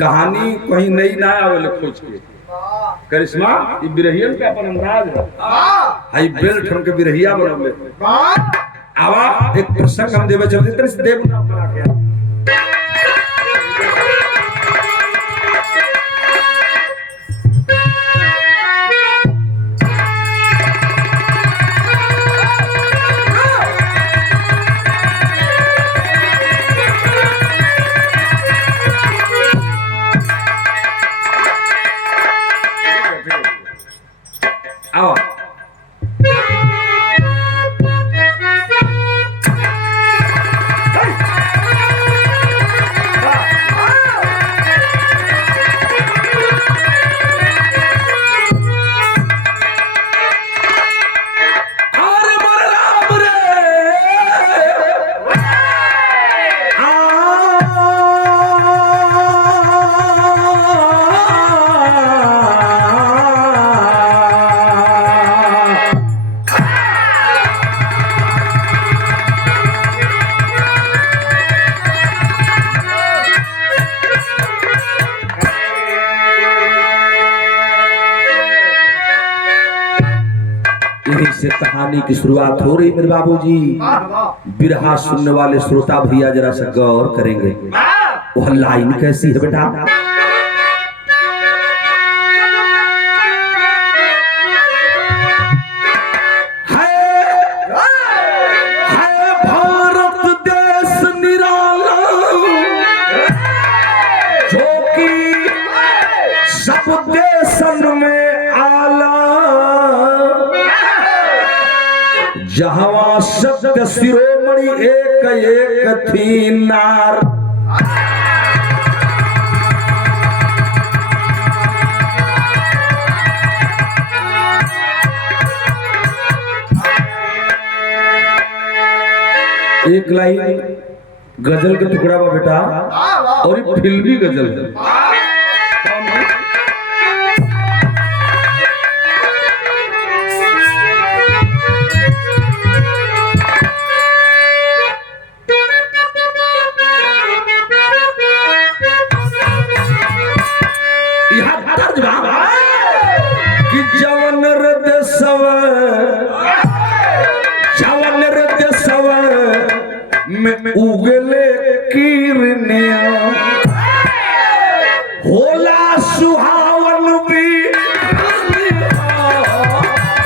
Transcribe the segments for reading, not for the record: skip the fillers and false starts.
कहानी कहीं नई ना आवे खोज के करिश्मा ई बिरहियन के अपन अंदाज है हाई बेल्ट ठन के बिरहिया बनले आवा एक प्रसंग हम देवे चलते तनी से देव नाम बना के आओ से कहानी की शुरुआत हो रही मेरे बाबूजी। बिरहा सुनने वाले श्रोता भैया जरा सा गौर करेंगे वह लाइन कैसी है बेटा। भारत देश निराला जो कि सब देशन में आला जहाँ सत्य शिरोमणि एक एक थी नार। एक लाइन गजल का टुकड़ा बा बेटा और ये फिल्मी गजल है। में उगले किरनिया होला सुहावन भी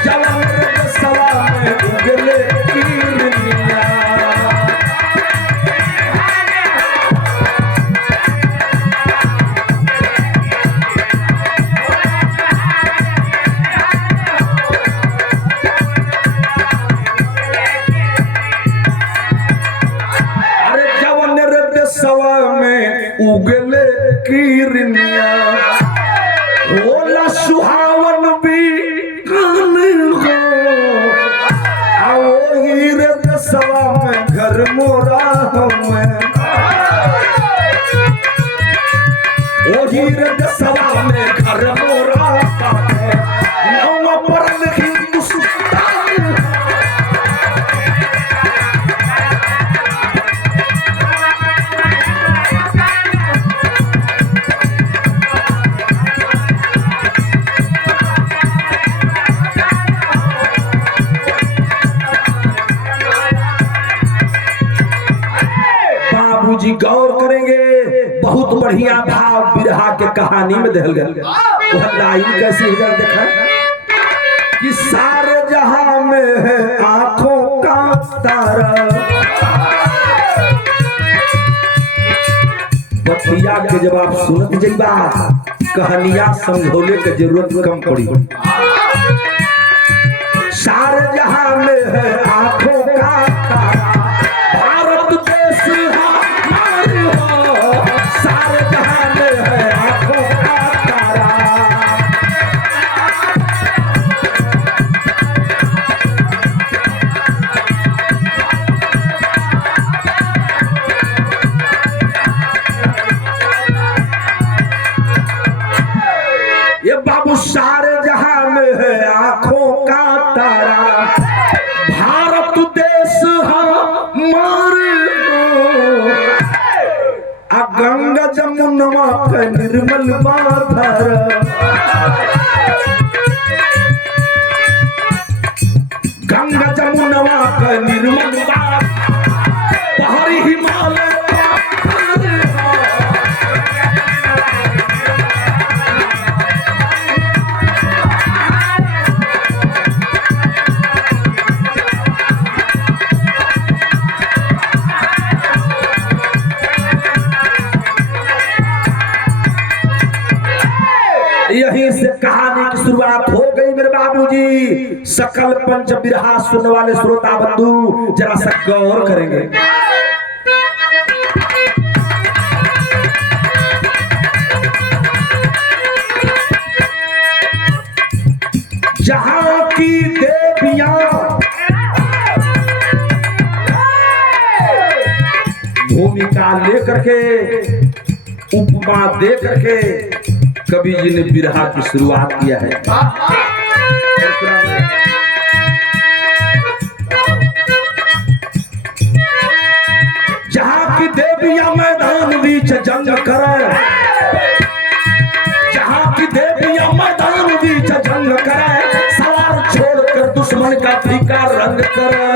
जवन सवा में उगले किरनिया। सवा में उगले किरनिया होला सुहावन भी आओ हीरे सवा में घर मोरा में ओ हीरे सवा में घर मोरा नौवा पर हिंदुस्तान। जी गौर करेंगे बहुत बढ़िया भाव बिरहा के कहानी में दिल गया। वह लाइन कैसी है देखा कि सारे जहां में है आंखों का तारा बतिया के जब आप सुनत जाइबा कहानियां समझौले के जरूरत कम पड़ी। सारे जहां में है आंखों का तारा भारत देश सारे जहां में है आंखों का तारा। ये बाबू सारे जहां में है आंखों का तारा का निर्मल बाधर गंगा जमुनवा का निर्मल पहाड़ी हिमालय यहीं से कहानी की शुरुआत हो गई मेरे बाबूजी। सकल पंच बिरहा सुनने वाले श्रोता बंधु जरा सा गौर करेंगे। जहां की देवियां भूमिका लेकर के उपमा दे करके कवि जी ने बिरहा की शुरुआत किया है। जहां की देवियां मैदान बीच जंग करे, जहां की देवियां मैदान बीच जंग करे, सवार छोड़कर दुश्मन का फीका रंग करे।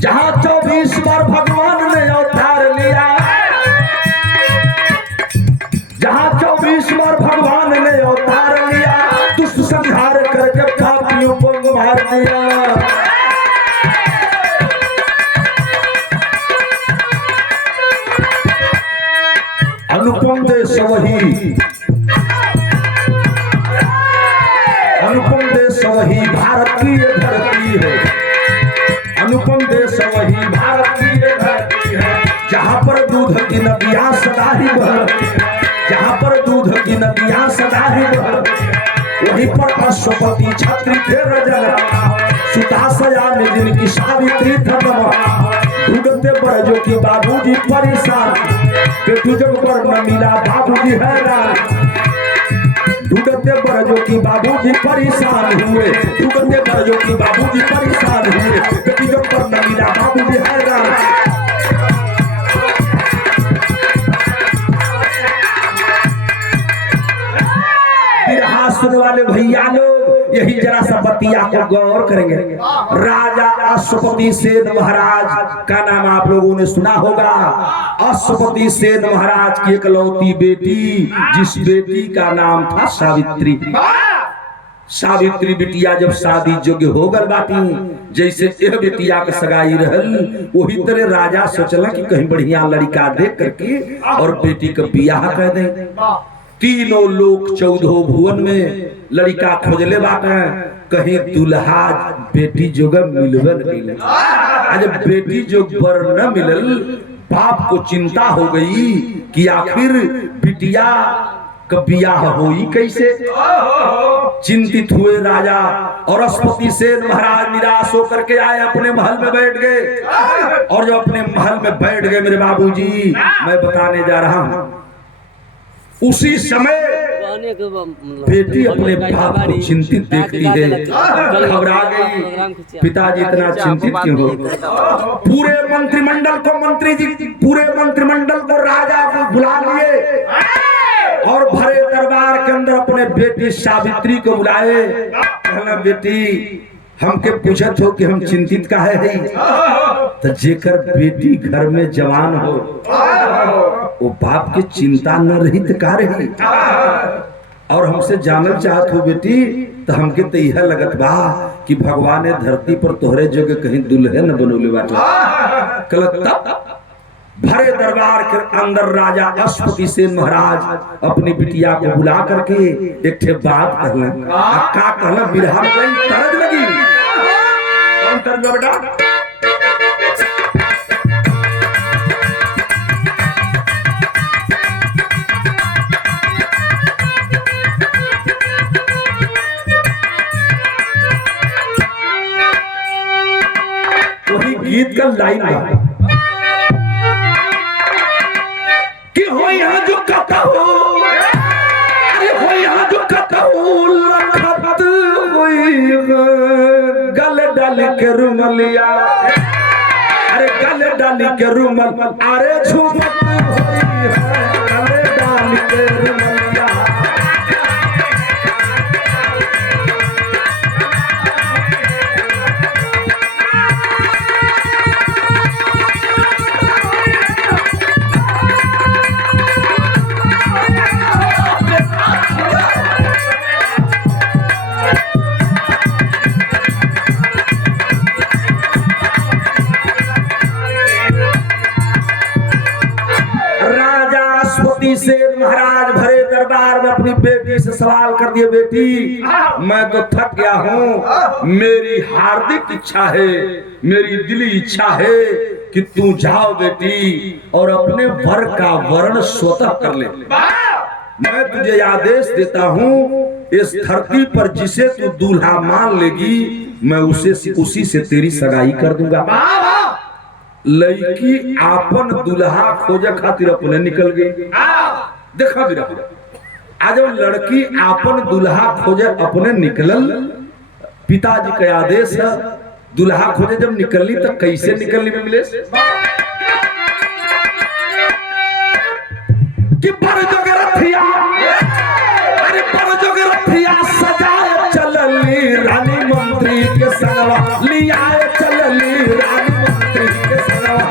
जहां 24 बार भगवान ने अवतार लिया, जहां 24 बार भगवान ने अवतार लिया, दुष्ट संहार करके पापियों को मार दिया। अनुपम देश वही, अनुपम देश वही भारतीय धरती है। अनुपम देश वही भारतीय धरती है, जहाँ पर दूध की नदियाँ सदा ही बहती है, जहाँ पर दूध की नदियाँ सदा ही बहती है। वहीं पर अश्वपति छत्री थे रजन, सुता सयान जिनकी सावित्री धर्म, ढूंढते बरजो की बाबूजी परेशान, बेटू जब पर न मिला बाबूजी हैरान। ढूंढते बरजो की बाबूजी परेशान हुए, ढूंढते बरजो की बाबूजी परेशान हुए, बेटी जब पर न मिला बाबूजी हैरान। बिरहा सुनने वाले भैया लोग यही जरा सा बतिया को गौर करेंगे। राजा अश्वपति सेन महाराज का नाम आप लोगों ने सुना होगा। अश्वपति सेन महाराज की इकलौती बेटी, जिस बेटी का नाम था सावित्री। सावित्री बिटिया जब शादी योग्य हो गल बाटी, जैसे यह बिटिया का सगाई रहल, वही तरह राजा सोचला कि कहीं बढ़िया लड़का देख करके और बेटी का बियाह कर दे। तीनों लोग 14 भुवन में लड़का खोजले बाटे, कहीं दुल्हा बेटी जोगा मिलवन मिले। आज बेटी जो बर न मिलल, बाप को चिंता हो गई कि आखिर बिटिया का बियाह होई कैसे। चिंतित हुए राजा और अश्वपति सेन महाराज निराश होकर के आए, अपने महल में बैठ गए। और जब अपने महल में बैठ गए मेरे बाबूजी, मैं बताने जा रहा हूं, उसी समय बेटी अपने बाप को चिंतित देखती है, घबरा गई। पिताजी इतना चिंतित क्यों हो? पूरे मंत्रिमंडल को मंत्री जी, पूरे मंत्रिमंडल को राजा को बुला लिए और भरे दरबार के अंदर अपने बेटी सावित्री को बुलाए। कहना, बेटी हमके पूछत हो कि हम चिंतित काहे है? तो जेकर बेटी घर में जवान हो, वो बाप की चिंता न रही तो का रही। और हमसे जानल चाहत हो बेटी, तो हमके तो यह लगत बा कि भगवान ने धरती पर तोहरे जगह कहीं दुल्हन बनौले बाटे। भरे दरबार के अंदर राजा अश्वपति सेन महाराज अपनी बिटिया को बुला करके एक ठे बात कहला। का कहला? बिरहा में कोई तरज लगी। कौन तरज बेटा? वही गीत का लाइन बा कि हो यहाँ जो कहता हूँ, अरे हो यहाँ जो कहता हूँ, हुई गल डाल के रुमलिया, अरे गल डाल के रुमल, अरे झूमत हुई गल डाल के रुमलिया। से महाराज भरे दरबार में अपनी बेटी से सवाल कर दिए, बेटी मैं तो थक गया हूँ, मेरी हार्दिक इच्छा है, मेरी दिली इच्छा है कि तू जाओ बेटी और अपने वर का वर्ण स्वतः कर ले। मैं तुझे आदेश देता हूँ, इस धरती पर जिसे तू दूल्हा मान लेगी मैं उसी से तेरी सगाई कर दूंगा। लड़की आपन दुल्हा खोजे खातिर अपने निकल गई। देखा बिरा, आज लड़की आपन दुल्हा खोजे अपने निकलल, पिताजी का आदेश है, दुल्हा खोजे जब निकलनी तो कैसे निकलनी में मिले कि पर जोगरथिया, अरे पर जोगरथिया सजाए चलली रानी मंत्री के संगवा, लियाए चलली रानी मंत्री के संगवा।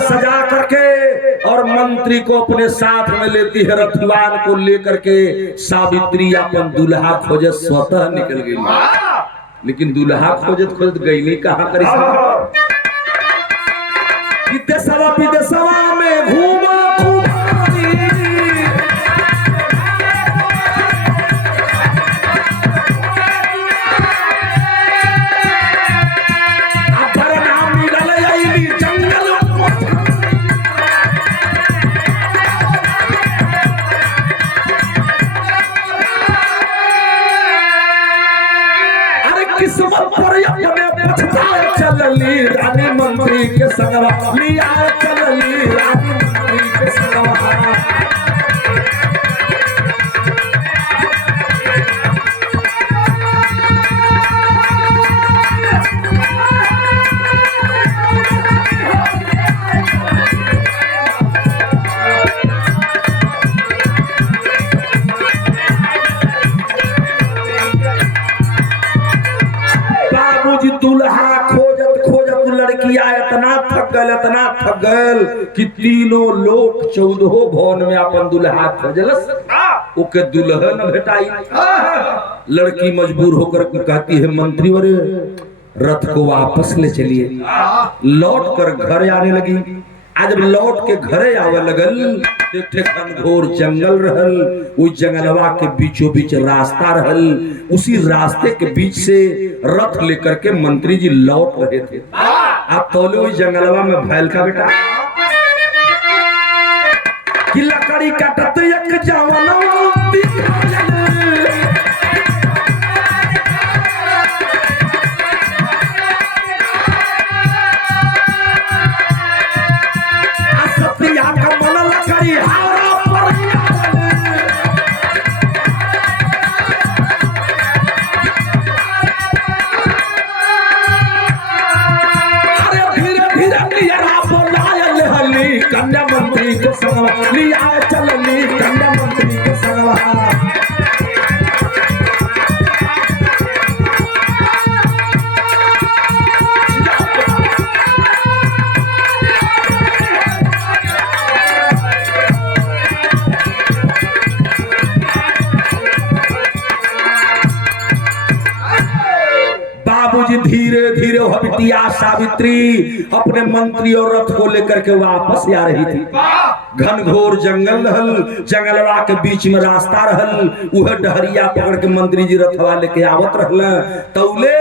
सजा करके और मंत्री को अपने साथ में लेती है, रथवान को लेकर के सावित्री अपन दुल्हा खोजे स्वतः निकल गई। लेकिन दुल्हा खोजत खोजत गई नहीं, कहां करी विदेशवा में घूमा चलली रानी मंत्री के संगवा, लिया चलली रानी मंत्री के संगवा। बाबूजी दुल्हा इतना थक गल कि तीनों लोग 14 भवन में अपन दुल्हा खोजलस, ओके दुल्हन भेटाई। लड़की मजबूर होकर कहती है, मंत्री वरे रथ को वापस ले चलिए। लौट कर घर आने लगी। आज जब लौट के घरे आवे लगल, एक घनघोर जंगल रहल, उस जंगलवा के बीचों बीच रास्ता रहल, उसी रास्ते के बीच से रथ लेकर के मंत्री जी लौट रहे थे। आप तोले उस जंगलवा में भैल का बेटा कि लकड़ी काटत एक जवाना कन्या मंत्री के संगवा, लिया चलली कन्या मंत्री के संगवा। बाबूजी धीरे धीरे बिटिया सावित्री अपने मंत्री और रथ को लेकर के वापस आ रही थी। घनघोर जंगल रहल, जंगलवा के बीच में रास्ता रहल, वह डहरिया पकड़ के मंत्री जी रथवा लेके आवत रहल। तौले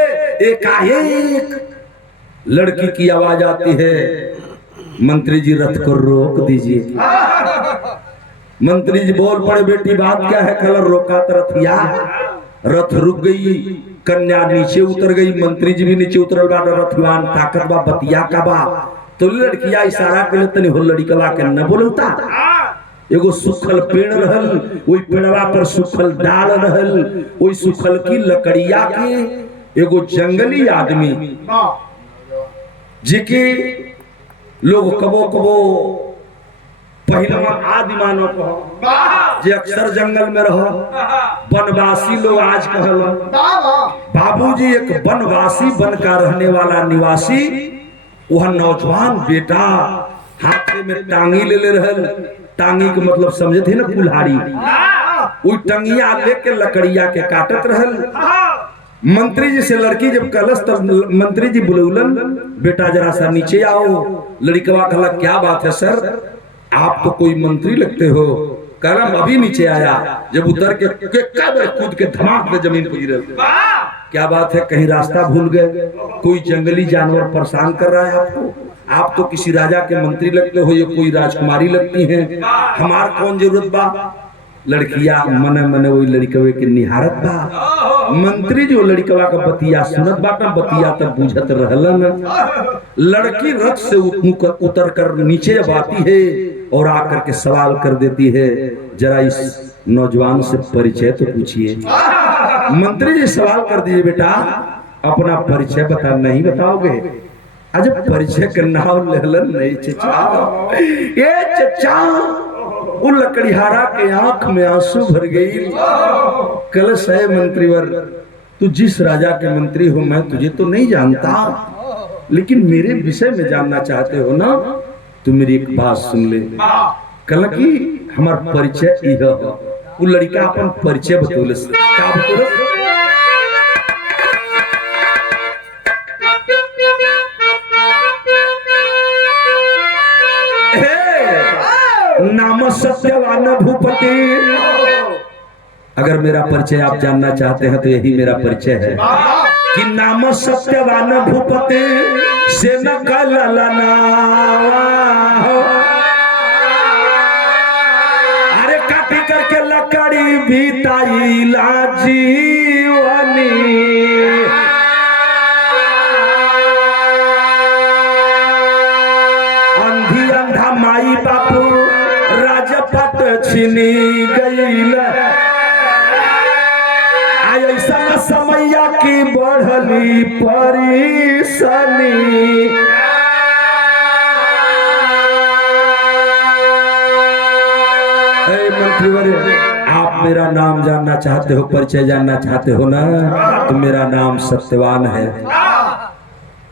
एकाएक लड़की की आवाज आती है, मंत्री जी रथ को रोक दीजिए। मंत्री जी बोल पड़े, बेटी बात क्या है? कलर रोका तो रथिया। रथ रुक गई, कन्या नीचे उतर गई, मंत्री जी भी नीचे उतरल बा। रथवान ताकत बा, बतिया का बा। तो लड़किया इशारा के तनी हो लड़कवा के न बोलता। एगो सुखल पेड़ रहल, वही पेड़वा पर सुखल डाल रहल, वही सुखल की लकड़िया के एगो जंगली आदमी जिके लोग कबो कबो पहलवा आदि मानो कहो, जे अक्सर जंगल में रहो, वनवासी लोग आज कहल। बाबूजी एक वनवासी बनकर रहने वाला निवासी, वह नौजवान बेटा हाथे में टांगी ले रहल। टांगी के मतलब समझे थे ना, कुल्हाड़ी। वो टंगिया लेके लकड़िया के काटत रहल। मंत्री जी से लड़की जब कलश तब मंत्री जी बुलौलन, बेटा जरा सा नीचे आओ। लड़कवा कहला, क्या बात है सर, आप तो कोई मंत्री लगते हो। कहला अभी नीचे आया, जब उतर के कूद के धमाक से जमीन पर गिरल। क्या बात है, कहीं रास्ता भूल गए? कोई जंगली जानवर परेशान कर रहा है आपको? आप तो किसी राजा के मंत्री लगते हो, ये कोई राजकुमारी लगती हैं। हमार कौन जरूरत बा? लड़किया मने मने वही लड़कवे के निहारत बा। मंत्री जो लड़कवा का बतिया सुनत बा, बतिया तब बुझत रहलन। लड़की रथ से उतर कर नीचे अब आती है और आकर के सवाल कर देती है, जरा इस नौजवान से परिचय तो पूछिए। मंत्री जी सवाल कर दीजिए, बेटा अपना परिचय बता। नहीं बताओगे? अजब परिचय करना लेलन नहीं चचा। ये चचा उन लकड़िहारा के आंख में आंसू भर गई। कलश है मंत्रीवर, तू जिस राजा के मंत्री हो मैं तुझे तो नहीं जानता, लेकिन मेरे विषय में जानना चाहते हो ना, तो मेरी एक बात सुन ले। कल की हमार परिचय यह हो। वो लड़का अपन परिचय बतौलस। का बतौलस? नाम सत्यवान भूपति। अगर मेरा परिचय आप जानना चाहते हैं तो यही मेरा परिचय है कि नाम सत्यवान भूपति से न कललना। अरे काटी करके लकड़ी भी ताईला जीवनी। अंधी अंधा माई बापू राजपट छिनी गईल। ऐसा समैया की बढ़ली परेशानी। मंत्रीवर्य, आप मेरा नाम जानना चाहते हो, परिचय जानना चाहते हो ना, तो मेरा नाम सत्यवान है।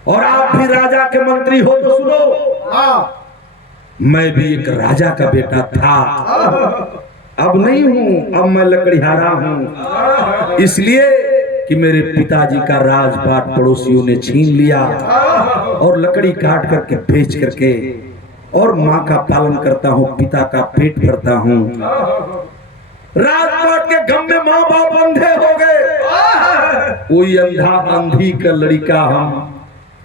और आप भी राजा के मंत्री हो तो सुनो, मैं भी एक राजा का बेटा था, अब नहीं हूं, अब मैं लकड़िहारा हूं। इसलिए कि मेरे पिताजी का राजपाट पड़ोसियों ने छीन लिया और लकड़ी काट करके बेच करके और माँ का पालन करता हूँ, पिता का पेट भरता हूँ। राजपाट के गम में माँ बाप अंधे हो गए। कोई अंधा अंधी का लड़का हम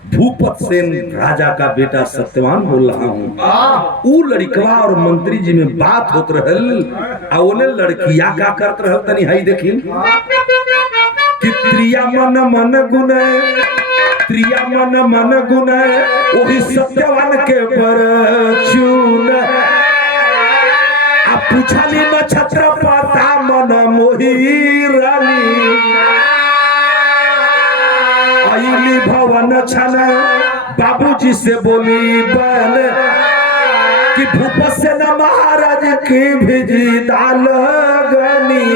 भूपत सेन राजा का बेटा सत्यवान बोल रहा हूँ। वो लड़कवा और मंत्री जी में बात होत रहल, और लड़किया का करत रहल तनी हई देखिन कि त्रिया मन मन गुण, त्रिया मन मन गुण वही सत्यवान के परचून। आ पूछली नक्षत्र पता मन मोही रानी। आईली भवन छन बाबूजी से बोली बन कि भूप से न महाराज की भिजी दाल गनी।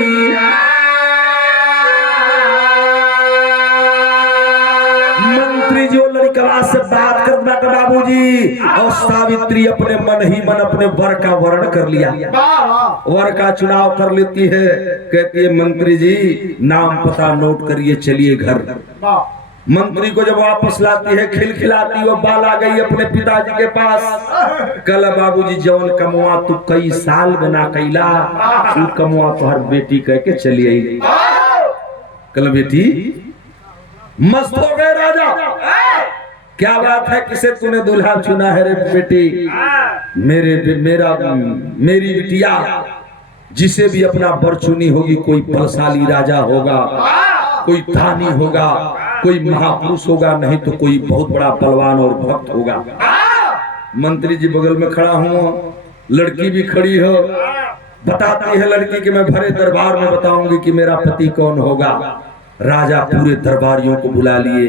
मंत्री जो लड़कवा से बात कर बाबूजी, और सावित्री अपने मन ही मन अपने वर का वर्ण कर लिया, वर का चुनाव कर लेती है। कहती है मंत्री जी नाम पता नोट करिए, चलिए घर। मंत्री को जब वापस लाती है खिलखिलाती, वो बाल आ गई अपने पिताजी के पास। कल बाबूजी जवन कमुआ तू कई साल बना कैला, तू कमुआ तो हर बेटी कह के चली आई। कल बेटी मस्त हो गए राजा, क्या बात है, किसे तूने दूल्हा चुना है रे बेटी? मेरी बिटिया जिसे भी अपना बर चुनी होगी, कोई बलशाली राजा होगा, कोई दानी होगा, कोई महापुरुष होगा, नहीं तो कोई बहुत बड़ा बलवान और भक्त होगा। मंत्री जी बगल में खड़ा हूँ, लड़की भी खड़ी हो, बताती है लड़की कि मैं भरे दरबार में बताऊंगी कि मेरा पति कौन होगा। राजा पूरे दरबारियों को बुला लिए,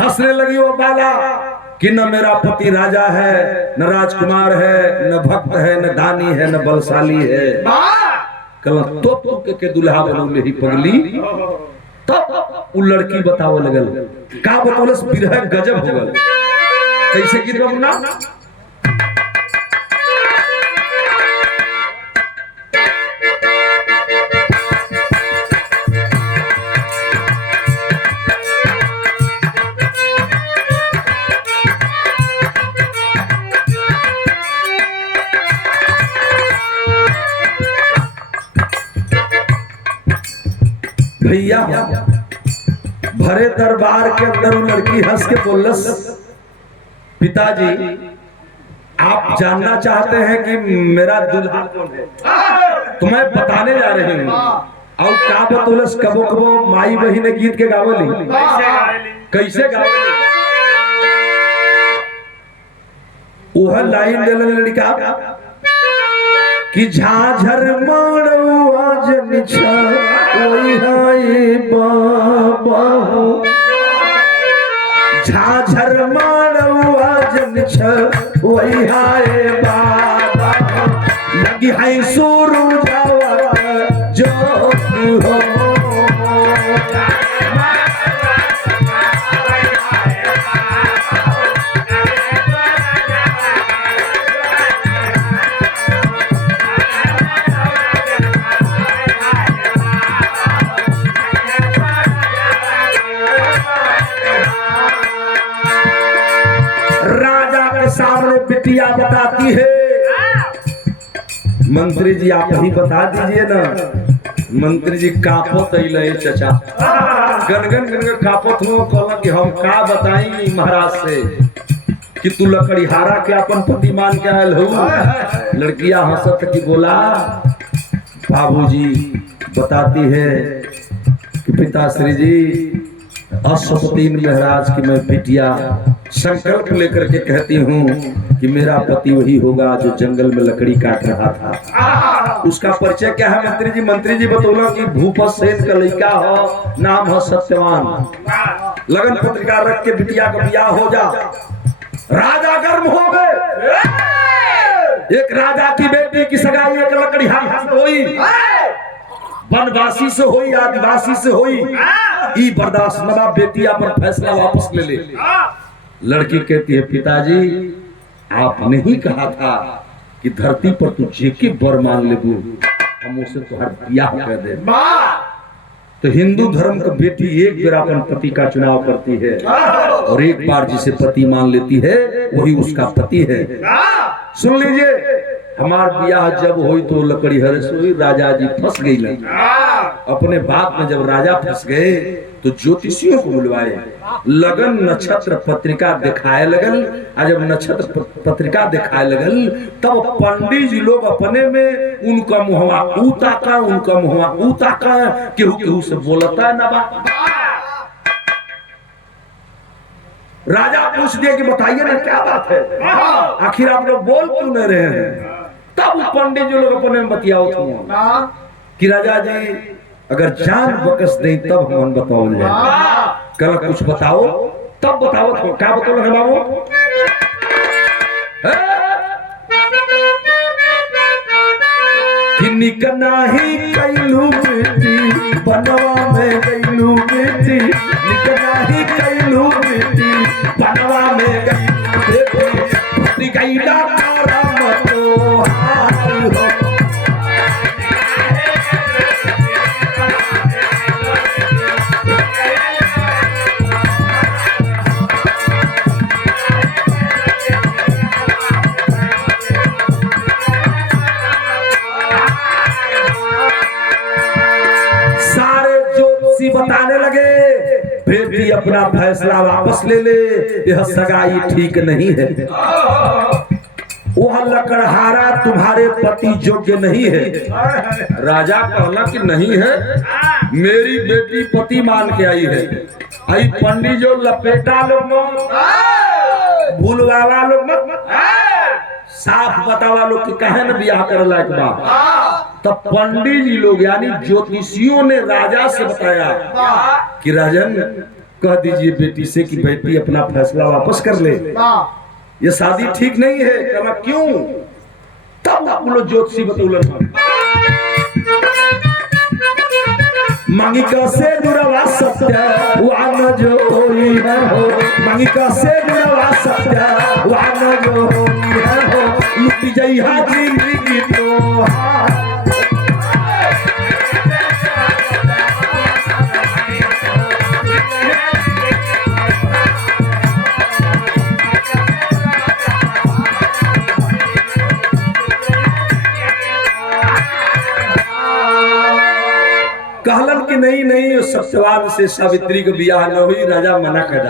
हंसने लगी वो बाला कि न मेरा पति राजा है, न राजकुमार है, न भक्त है, न दानी है, न बलशाली है। कल तो के दुल्हा बनौले ही पगली। तब वो लड़की बतावे लगल, का बतौलस बिरह गजब हो गल। कैसे की ना भैया, भरे दरबार के अंदर वो लड़की हंस के बोलस, पिताजी आप जानना चाहते हैं कि मेरा दुल्हा कौन है? तो मैं बताने जा रही हूँ। और क्या बतौलस, कबो कबो माई बहिने गीत के गावली, कैसे गावली? वह लाइन ले लड़का कि झाझर मारवा जन बाबा, झाझर मारवा जन वही हाय बाबा, लगी है सूरु जावा जो हो। सामने बिटिया बताती है, मंत्री जी आप ही बता दीजिए ना। मंत्री जी कापत अइले चचा, गनगन गनगन कापत हो, कहला कि हम का बताई महाराज से कि तू लकड़ीहारा के अपन पति मान के आयल हो। लड़कियां हंसत की बोला, बाबूजी बताती है कि पिताश्री जी अश्वपति महाराज की मैं बिटिया संकल्प लेकर के कहती हूँ कि मेरा पति वही होगा जो जंगल में लकड़ी काट रहा था। उसका परिचय क्या है मंत्री जी? मंत्री जी बतौला कि भूपत सेन का लड़का हो, नाम है सत्यवान। लगन पत्रिका रख के बिटिया का ब्याह हो जा। राजा गर्म हो गए, एक राजा की बेटी की सगाई एक लकड़ीहारा से हुई, वनवासी से हुई, आदिवासी से हुई। ई बर्दाश्त न, बेटी अपन फैसला वापस ले ले। लड़की कहती है, पिताजी आपने ही कहा था कि धरती पर तू जेके बर मांग लेबू, हम उसे तुहार ब्याह कर दे। तो हिंदू धर्म का बेटी एक बार अपन पति का चुनाव करती है और एक बार जिसे पति मान लेती है वही उसका पति है। सुन लीजिए, हमार ब्याह जब हुई तो लकड़ीहरे से हुई, राजा जी फंस गई लगी। अपने बात में जब राजा फंस गए तो ज्योतिषियों को बुलवाए, लगन नक्षत्र पत्रिका दिखाए लगल। और जब नक्षत्र पत्रिका दिखाए लगल तब पंडित जी लोग अपने में उनका मुहवा ऊता का, उनका मुहवा ऊता का, केहू केहू से बोलता न बा। राजा पूछ दिया कि बताइए ना क्या बात है, आखिर आप लोग बोल क्यों नहीं रहे हैं? तब पंडित जी लोग अपने में बतियाओ कि राजा जी अगर जान बकस दे तब हम बताओ जाए, कल कुछ बताओ तब बताओ। तो क्या बताओ है बाबू? कि निकना ही कैलू बेटी बनवा में गईलू बेटी, निकना ही कैलू बेटी बनवा में गईलू बेटी, गईला करम तो हाथ हो। बताने लगे, बेटी अपना फैसला वापस वापस ले ले, यह सगाई ठीक नहीं है। वह लकड़हारा तुम्हारे पति योग्य नहीं है। राजा कहला कि नहीं है, मेरी बेटी पति मान के आई है। आई पंडित जो लपेटा लोग भूलवावा लोग साफ बतावा लोग कि कहे न ब्याह करला एक बार। तब पंडित जी लोग यानी ज्योतिषियों ने राजा से बताया कि राजन कह दीजिए बेटी से कि बेटी अपना फैसला वापस कर ले, ये शादी ठीक नहीं है। कहना क्यों? तब आप लोग ज्योतिषी बतौलन मांगिका से दुरवा सत्य वान जो होई है हो, मांगिका से दुरवा सत्य वान जो होई है हो, लुटी जाई हाजी मिगी तो कहलन कि नहीं नहीं सत्यवान से सावित्री के बियाह न हुई। राजा मना कर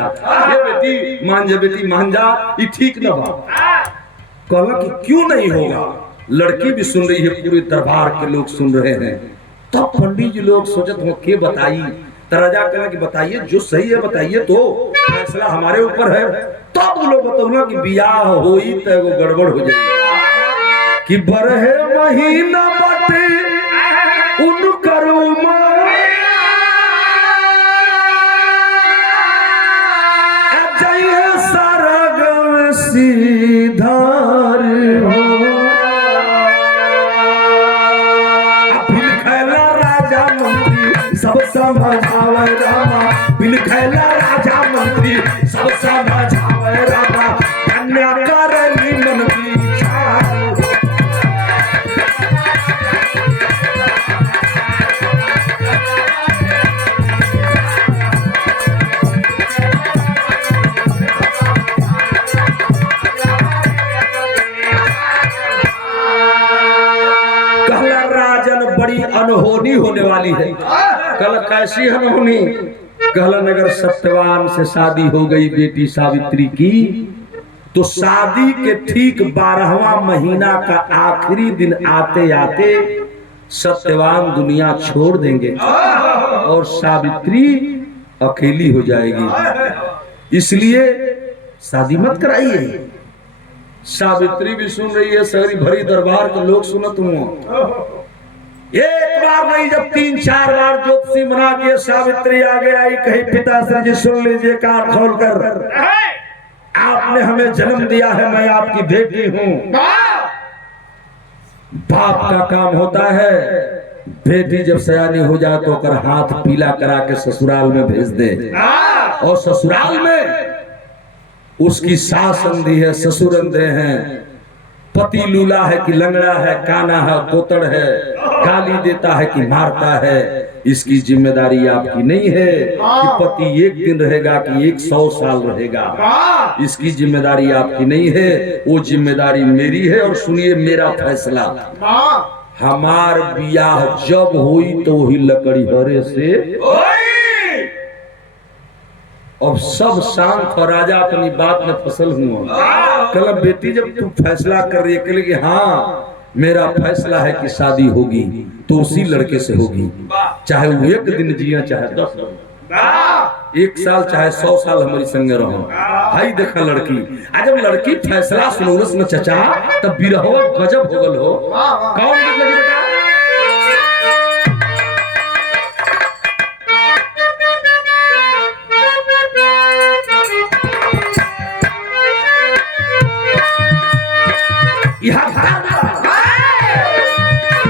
ये बेटी मान जा, बेटी मान जा, ये ठीक न बा। कहलन कि क्यों नहीं होगा? लड़की भी सुन रही है, पूरे दरबार के लोग सुन रहे हैं। तब पंडित जी लोग सोचत हो के बताई। तो राजा कहला कि बताइए, जो सही है बताइए, तो फैसला हमारे ऊपर है। तब वो लोग बतौला कि बियाह होई तो वो गड़बड़ हो जाएगी कि बरहे महीना बटे उन करो सीधार हो। बिल खैला राजा मंत्री सब समझावे रामा, बिल खैला राजा मंत्री सब समझावे रामा, कन्या करनी मन की अनहोनी होने वाली है। कल कैसी अनहोनी? कहलन अगर सत्यवान से शादी हो गई बेटी सावित्री की, तो शादी के ठीक 12वां महीना का आखिरी दिन आते आते सत्यवान दुनिया छोड़ देंगे और सावित्री अकेली हो जाएगी। इसलिए शादी मत कराइए। सावित्री भी सुन रही है, सारी भरी दरबार के लोग सुनत हुए। एक बार नहीं जब 3-4 बार ज्योतिषी मना के सावित्री आगे आई, कही पिताश्री जी सुन लीजिए कान खोलकर, आपने हमें जन्म दिया है, मैं आपकी बेटी हूँ। बाप का काम होता है बेटी जब सयानी हो जाए तो कर हाथ पीला करा के ससुराल में भेज दे, और ससुराल में उसकी सास अंधी है, ससुर अंधे हैं, पति लूला है कि लंगड़ा है, काना है, कोतड़ है, गाली देता है कि मारता है। इसकी जिम्मेदारी आपकी नहीं है कि पति एक दिन रहेगा कि 100 साल रहेगा। इसकी जिम्मेदारी आपकी नहीं है, वो जिम्मेदारी मेरी है। और सुनिए मेरा फैसला, हमार बियाह जब हुई तो वही लकड़ी हरे से। अब सब शांत और राजा अपनी बात में फसल हुआ। कल बेटी जब तू फैसला कर रही है कि हाँ मेरा फैसला है कि शादी होगी तो उसी लड़के से होगी, चाहे वो 1 दिन जिया चाहे 10 दिन, 1 साल चाहे 100 साल हमारी संगे रहो। भाई देखा लड़की, जब लड़की फैसला सुनोलस न चचा तब बिरहो गजब हो गल हो। कौन बेटा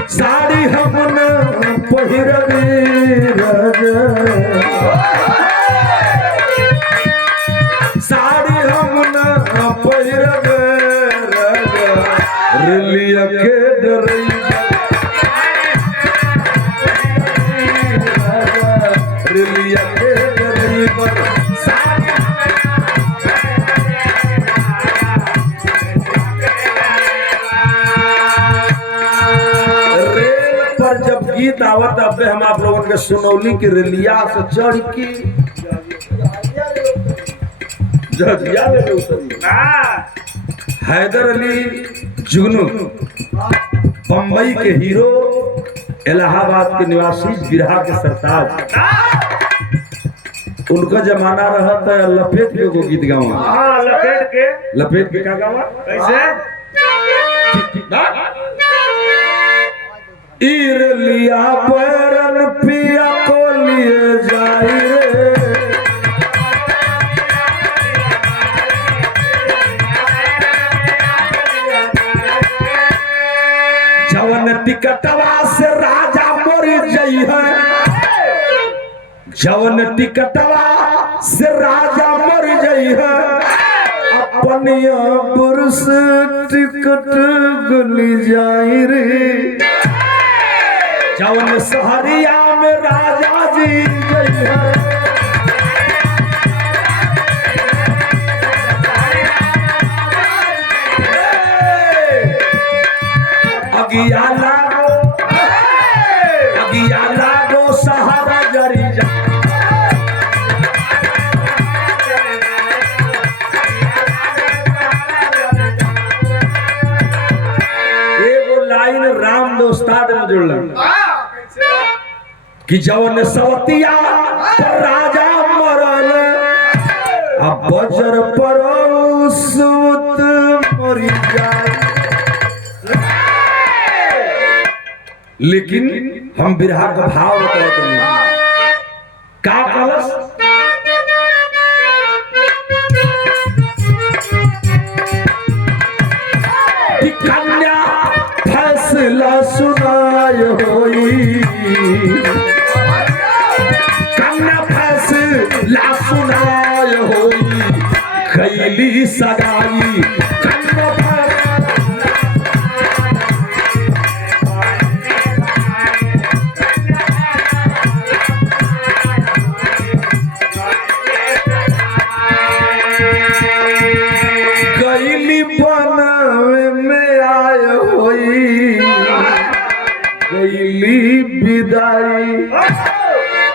साड़ी हमन पहिरबे साड़ी हमन पहिरबे रेलिया के डरैया रेलिया के डरैया जब गीत आवत अब हम आप लोगों के सुनौली की रेलिया से चढ़ की जजिया ले लो उतरी हैदर अली जुगनू बम्बई के हीरो, इलाहाबाद के निवासी, बिरहा के सरताज, उनका जमाना रहा था लपेट के को गीत गावा। लपेट के का गावा कैसे? ईर लिया पैरन पिया को लिए जाई रे, जवन टिकटवा से राजा मर जई है, जवन टिकटवा से राजा मर जई है, अपनिया पुरुष टिकट गली जाई रे, जवन सहरिया में राजा जी जई है, अगिया लागो सहारा जरी जा, एगो लाइन राम दोस्ताद में जुड़ल कि जवन सवतिया पर राजा मरल, अब बजर पर सुत मरी जाए। लेकिन हम बिरहा का भाव बताते हैं का कलश कि कन्या फैसला सुनाय होई, कन्या फैसला सुनाय होई, खैली सगाई कन्या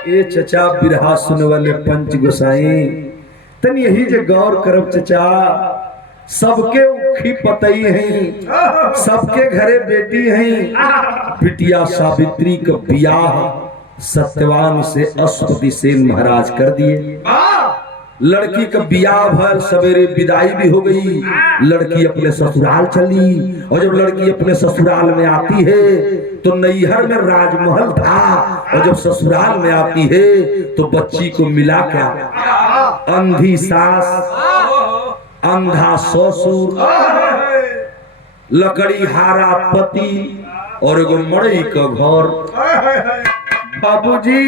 ए चचा बिरहा सुने वाले पंच गोसाई तन यही जे गौर करब चचा, सबके उखी पतई हैं, सबके घरे बेटी हैं। बिटिया सावित्री का बियाह सत्यवान से अश्वपति सेन महाराज कर दिए। लड़की का बियाह भर सवेरे विदाई भी हो गई, लड़की अपने ससुराल चली, और जब लड़की अपने ससुराल में आती है तो नैहर में राजमहल था, और जब ससुराल में आती है तो बच्ची को मिला क्या, अंधी सास, अंधा ससुर, लकड़ी हारा पति और एगो मड़ई का घर। बाबूजी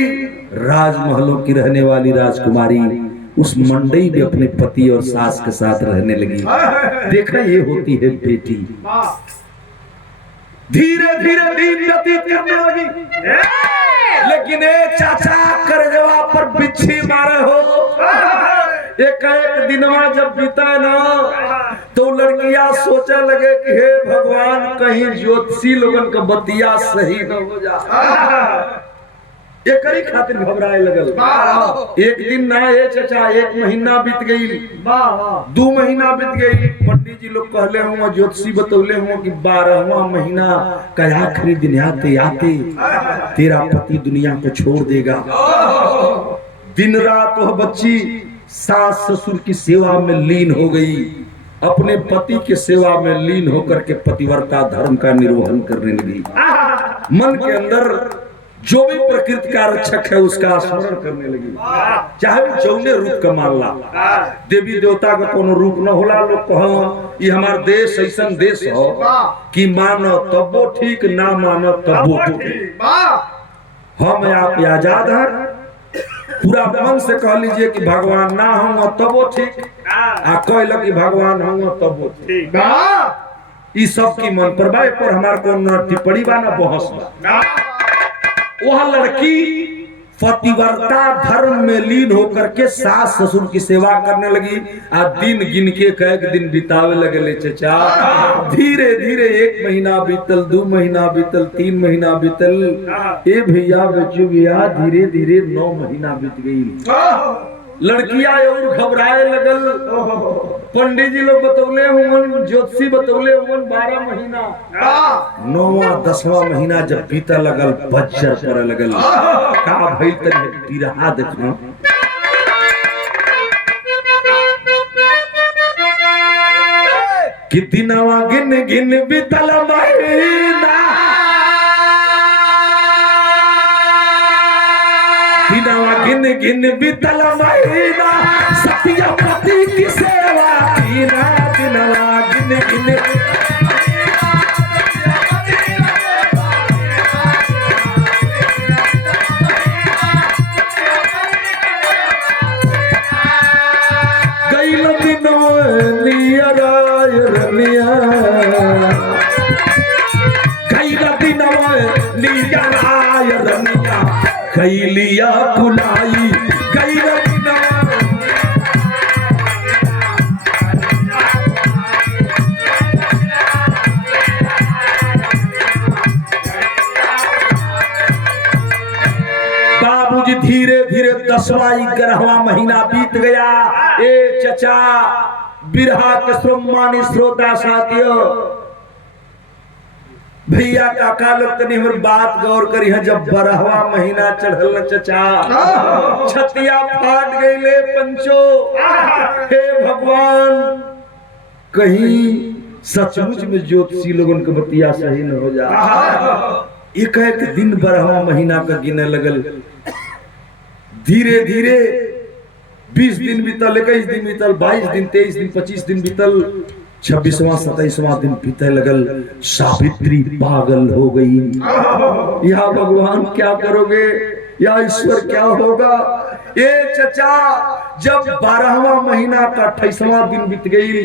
राजमहलों की रहने वाली राजकुमारी उस मंडई में अपने पति और सास के साथ रहने लगी। देखा ये होती है बेटी। धीरे धीरे दिन व्यतीत करने लगी, लेकिन ए चाचा करजवा पर बिच्छी मारे हो। एक दिनवा जब बीता ना तो लड़कियां सोचे लगे कि हे भगवान कहीं ज्योतिषी लोगन का बतिया सही न हो जा, एक खातिर घबराए लगल। एक दिन ना ये चचा, एक महीना बीत गई, 2 महीना बीत गई। पंडित जी लोग कहले हुआ, ज्योतिषी बतौले हुआ कि 12वां महीना का आखिरी दिन आते आते तेरा पति दुनिया को छोड़ देगा। दिन रात वह बच्ची सास ससुर की सेवा में लीन हो गई, अपने पति के सेवा में लीन होकर के पतिव्रता धर्म का निर्वहन करने लगी। मन के अंदर जो भी प्रकृति का रक्षक है उसका स्मरण करने लगी, चाहे वो जौने रूप का मानला। देवी देवता का कोनो रूप न होला। लोग कहो ये हमार देश ऐसा देश हो कि मानो तबो ठीक, ना मानो तबो ठीक। हम आप आजाद हैं, पूरा मन से कह लीजिए कि भगवान ना हो तबो ठीक, आ कहल कि भगवान हो तबो ठीक। इस सब की मन पर बाय पर हमार को टिप्पणी बा ना बहस बा। वह लड़की पतिव्रता धर्म में लीन होकर के सास ससुर की सेवा करने लगी। आ दिन गिन के कई दिन बितावे लगे चचा। धीरे धीरे 1 महीना बीतल, 2 महीना बीतल, 3 महीना बीतल। ए भैया बच्चों भैया धीरे धीरे 9 महीना बीत गई। लड़कियां और घबराए लगल। पंडित जी लोग बतौले हुन, ज्योतिषी बतौले हुन 12 महीना। 9वां 10वां महीना जब बीता लगल, बज्जर पड़े लगल। का भइल तनी बिरहा देखो। कि दिनवा गिन गिन बीतल महीना, दिनवा गिन गिन बीतल महीना, सत्यपति की सेवा कीना। दिनवा गिन गिन गैल दिनवा रनिया, गैल दिनवा नियराय रनिया, कैलिया कुलाई गैल दिनवा। बाबूजी धीरे धीरे 10वां 11वां महीना बीत गया। ए चचा बिरहा के सम्मानी श्रोता साथियों, भैया काका लोग तनी हमर बात गौर करी है। जब 12वां महीना चढ़ल न चचा, छतिया फाट गईले पंचो। हे भगवान, कहीं सचमुच में ज्योतिषी लोगन के बतिया सही न हो जा। एक एक दिन 12वां महीना का गिने लगल। धीरे धीरे 20 दिन बीतल, 21 दिन बीतल, 22 दिन, 23 दिन, 25 दिन बीतल, 26वां 27वां दिन बीते लगल। सावित्री पागल हो गई। या भगवान क्या करोगे, या ईश्वर क्या होगा। ये चचा जब 12वां महीना का 28वां दिन बीत गई,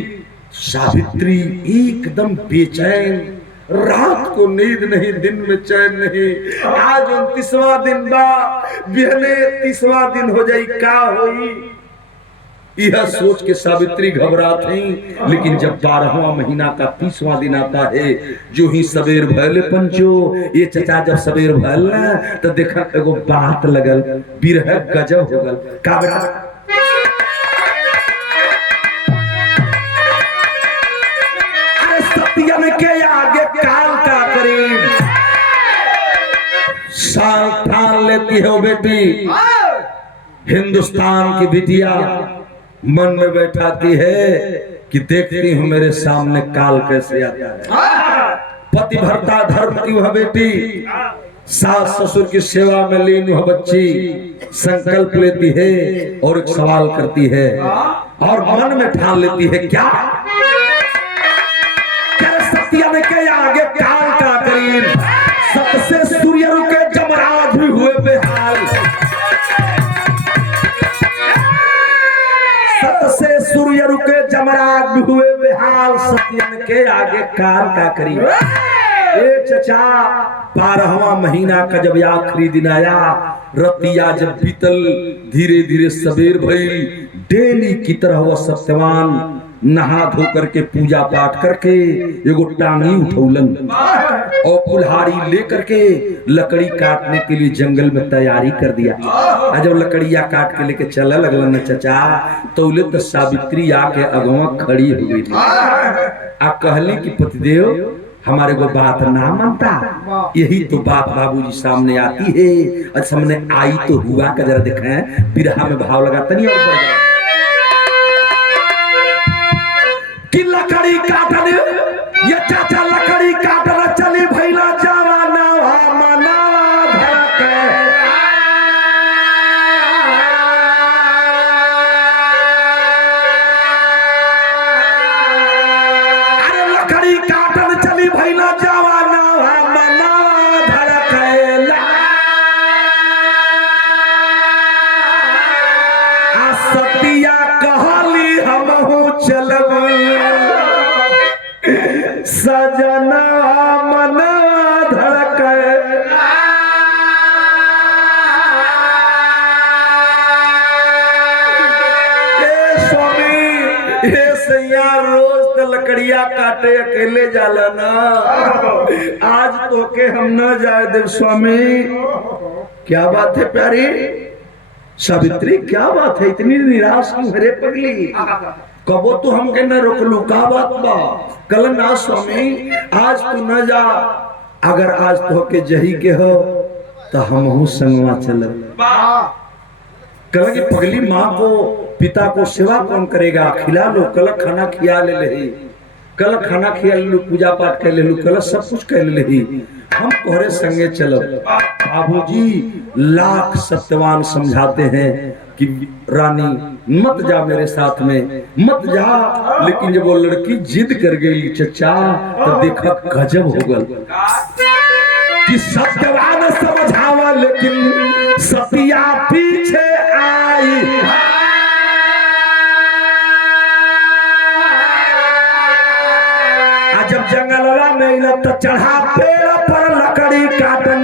सावित्री एकदम बेचैन, रात को नींद नहीं, दिन में चैन नहीं। आज 29वां दिन बा, बिहने 30वां दिन हो जाई, का होई। यह सोच के सावित्री घबरात थी। लेकिन जब 12वां महीना का 30वां दिन आता है, जो ही सवेर भैले पंचो, ये चचा जब सवेर भैल ना तो देखा एगो बात लगल, बिरह गजब हो गल। का बेटा सत्यन के आगे काल का करीब साल ठान लेती हो बेटी। हिंदुस्तान की बिटिया मन में बैठाती है कि देखती हूं मेरे सामने काल कैसे आता है। पतिव्रता धर्म की वह बेटी, सास ससुर की सेवा में लीन वह बच्ची संकल्प लेती है और एक सवाल करती है और मन में ठान लेती है, क्या सत्यन के आगे काल का करीब, सत से सूर्य रुके जमराज भी हुए बेहाल। सत से सूर्य रुके जमराज भी हुए बेहाल, सत्यन के आगे काल का करीब। ए चचा 12वां महीना का जब आखिरी दिन आया, रतिया जब बीतल, धीरे धीरे सवेर भइल। डेली की तरह वह सत्यवान नहा धो करके पूजा पाठ करके एगो टांगी उठौलन और कुल्हाड़ी लेकर के लकड़ी काटने के लिए जंगल में तैयारी कर दिया। जब लकड़िया काट के लेके चला लगल न चचा, तौले तो सावित्री आके अगवा खड़ी हो गई थी। आ कहली कि पतिदेव हमारे को बात ना मानता। यही तो बात बाबूजी सामने आती है। और सामने आई तो हुआ का जरा देखें, बिरहा में भाव लगाता नहीं और कि लकड़ी काटन, ये चाचा लकड़ी काटन चली भैला जवाना मनावा धड़के। अरे लकड़ी काटन चली भैला जवाना मनावा धड़के। आ सतिया कहली हमहू चलब, सजना मना धड़के। ए स्वामी, ए सैया रोज तो लकड़िया काटे अकेले जाला ना, आज तो के हम न जाए देव स्वामी। क्या बात है प्यारी, सावित्री क्या बात है, इतनी निराश क्यों हरे पगली? कबो तो हम के न रोकलू, का बात बा? कल ना स्वामी आज तू न जा, अगर आज तो के जही के हो तो हम संगवा चलब। कल की पगली माँ को पिता को सेवा कौन करेगा? खिला लो, कल खाना खिया ले ले, कल खाना खिया ले लो, पूजा पाठ कर ले लो, कल सब कुछ कर ले ले, हम तोहरे संगे चलो। बाबूजी लाख सत्यवान समझाते हैं कि रानी मत जा मेरे साथ में, मत जा, लेकिन जब वो लड़की जिद कर गई चचा तो देखा गजब हो गया कि सत्यवान समझावा लेकिन सतिया पीछे आई। जब जंगलवा में तो चढ़ा पेड़ पर लकड़ी काटन,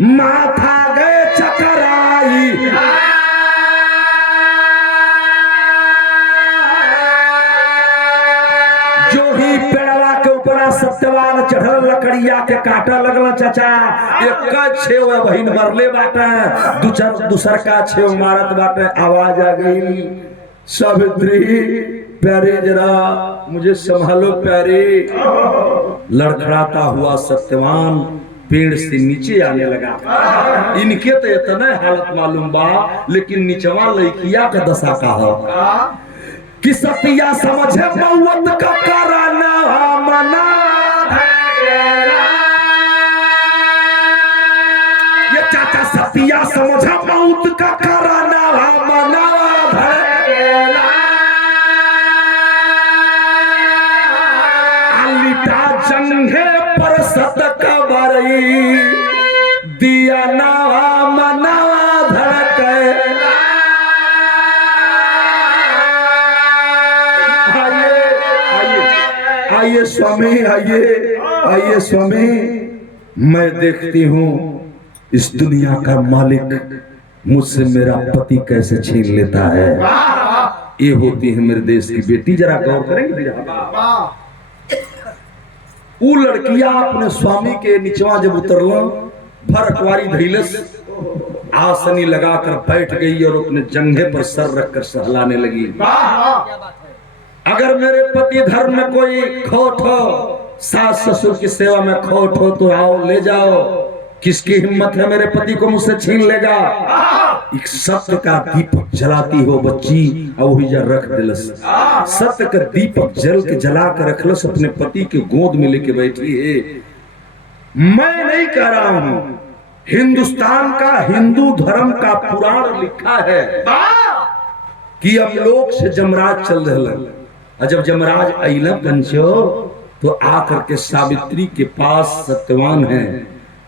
माथा गए चकराई। जो ही पेड़वा के ऊपर सत्यवान चढ़ल लकड़िया के काटा लगल चचा, एक छेव बहिन मरले बाटे, दूसर का छेव मारत बाटे। आवाज आ गई, सावित्री प्यारे जरा मुझे संभालो प्यारे। लड़खड़ाता हुआ सत्यवान पेड़ से नीचे आने लगा। इनके तो इतना हालत मालूम बा, लेकिन निचवा लड़किया का दशा का हो कि सतिया समझे मौत का कराना मना। ये चाचा सतिया समझे मौत का कराना मना। जंघे पर सतक बरई दिया नवा मनवा धड़के। आइए स्वामी, आइए स्वामी, मैं देखती हूँ इस दुनिया का मालिक मुझसे मेरा पति कैसे छीन लेता है। ये होती है मेरे देश की बेटी, जरा गौर करेंगे। वो लड़किया अपने स्वामी के निचवा जब उतरल, भर अखबारी धैलस, आसनी लगाकर बैठ गई और अपने जंघे पर सर रखकर सहलाने लगी। अगर मेरे पति धर्म में कोई खोट हो, सास ससुर की सेवा में खोट हो तो आओ ले जाओ। किसकी हिम्मत है मेरे पति को मुझसे छीन लेगा? एक सत्य का दीपक जलाती हो बच्ची, और वही जर रख दिलस। सत्य का दीपक जल के जला कर रखलस, अपने पति के गोद में लेके बैठी है। मैं नहीं कह रहा हूं, हिंदुस्तान का हिंदू धर्म का पुराण लिखा है कि अब लोग से जमराज चल रहे। जब जमराज अइला कंचो तो आकर के सावित्री के पास सत्यवान है,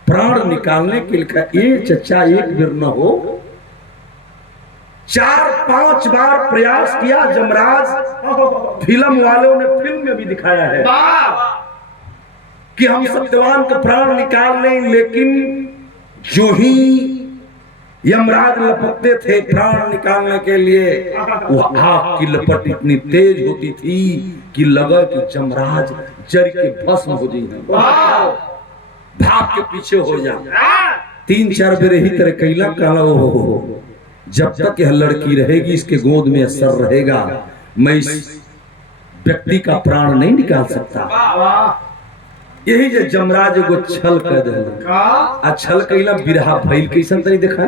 प्राण निकालने के लिए ये चचा एक बार न हो 4-5 बार प्रयास किया जमराज। फिल्म वालों ने फिल्म में भी दिखाया है कि हम सत्यवान का प्राण निकाल लें, लेकिन जो ही यमराज लपकते थे प्राण निकालने के लिए, वो आग की लपट इतनी तेज होती थी कि लगा कि जमराज जर के भस्म हो जाए, भाग के पीछे हो जा। 3-4 बेर ही तरह कैला कहला, हो जब तक यह लड़की रहेगी इसके गोद में असर रहेगा, मैं इस व्यक्ति का प्राण नहीं निकाल सकता। यही जो जमराज को छल कर दे, आ छल कैला बिरहा भइल कैसन तरी देखा।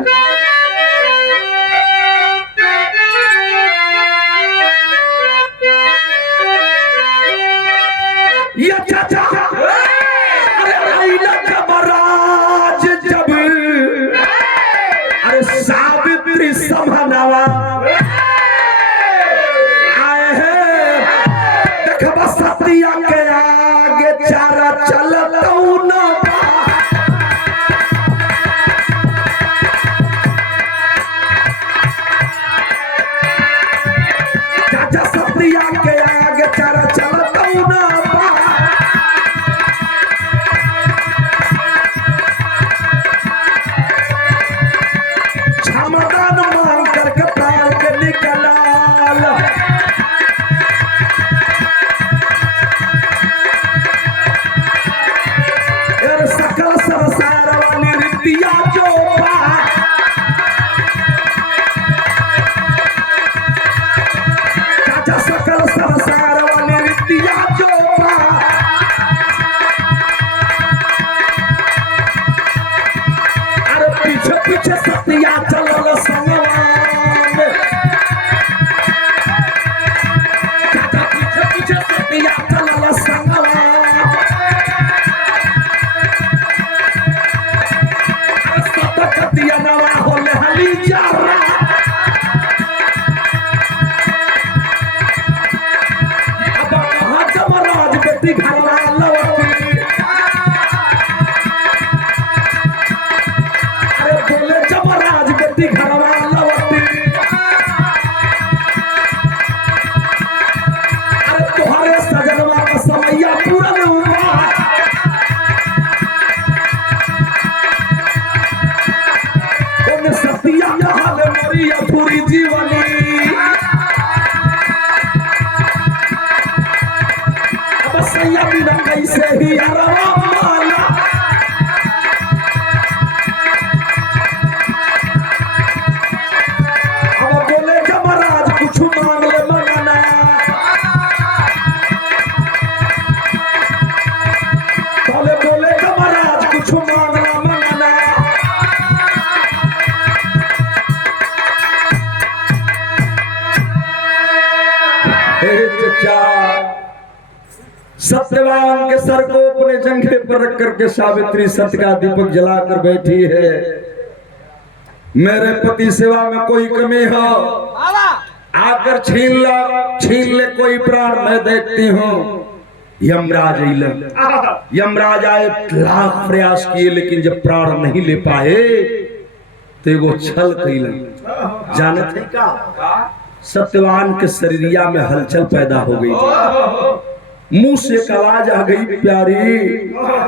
ये चाचा सावित्री समझावा आए हैं, देखबा सतिया के आगे चारा चलतौ न। चाचा सतिया के आगे चारा चलतौ न। सकल संसार वाली रितिया जो बेटी घरवा लौटी। अरे बोले जमराज बेटी घरवा लौटी। अरे तुम्हारे सजनवा का समैया पूरन हुआ। उन्हें सतिया कहा ले मरी पूरी जीवनी। अब सैया बिना कैसे ही अरवा माना। अब बोले जमराज कुछ मांग ले मंगना। बोले जमराज कुछ मांग ले मंगना। सत्यवान के सर को अपने जंघे पर रख करके सावित्री सत्य का दीपक जलाकर बैठी है। मेरे पति सेवा में कोई कमी हो आकर छीन ले कोई प्राण मैं देखती हूँ। यमराज यमराज आए लाख प्रयास किए लेकिन जब प्राण नहीं ले पाए तो वो छल कैलन। जानते का सत्यवान के शरीरिया में हलचल पैदा हो गई थी। मुंह से एक आवाज आ गई, प्यारी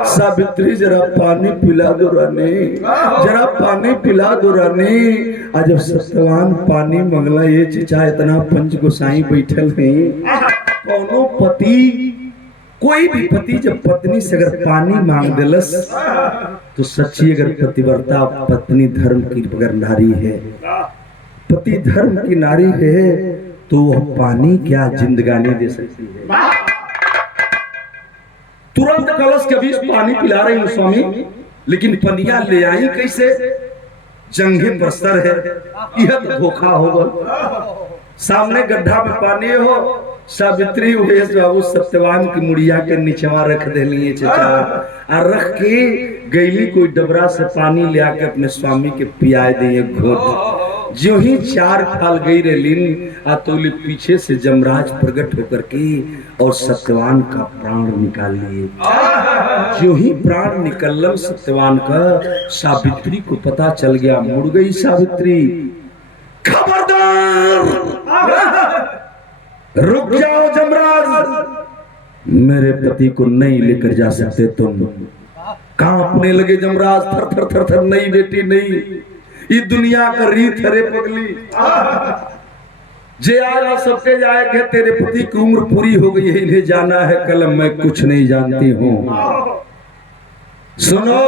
सावित्री जरा पानी पिला दो रानी, जरा पानी पिला दो रानी। आज जब सत्यवान पानी मंगला ये चिचा इतना पंच गोसाई बैठल नहीं। कौनो पति कोई भी पति जब पत्नी से अगर पानी मांग दिलस तो सच्ची अगर पतिव्रता पत्नी धर्म की अगर नारी है, पति धर्म की नारी है तो वह पानी क्या जिंदगानी दे सकती है। तुरंत कलश के बीच पानी पिला रही हूँ स्वामी, लेकिन पनिया ले आई कैसे? जंघे पर सर है, यह तो धोखा होगा। सामने गड्ढा में पानी हो, सावित्री उमेश बाबू सत्यवान की मुड़िया के नीचवा रख देली चचा और रख के गईली कोई डबरा से पानी ले आके अपने स्वामी के पियाए दिए घोट। जो ही चार फाल गई रेलिन आतोली पीछे से जमराज प्रकट होकर के और सत्यवान का प्राण निकाल लिए। जो ही प्राण निकलम सत्यवान का, सावित्री को पता चल गया। मुड़ गई सावित्री, खबरदार रुक जाओ जमराज, मेरे पति को नहीं लेकर जा सकते तुम। कांपने लगे जमराज, थर थर थर थर। नहीं बेटी नहीं, ये दुनिया का रीत हरे पगली। जे आया सबके जाए के तेरे पति की उम्र पूरी हो गई है, इन्हें जाना है कल। मैं कुछ नहीं जानती हूँ। सुनो,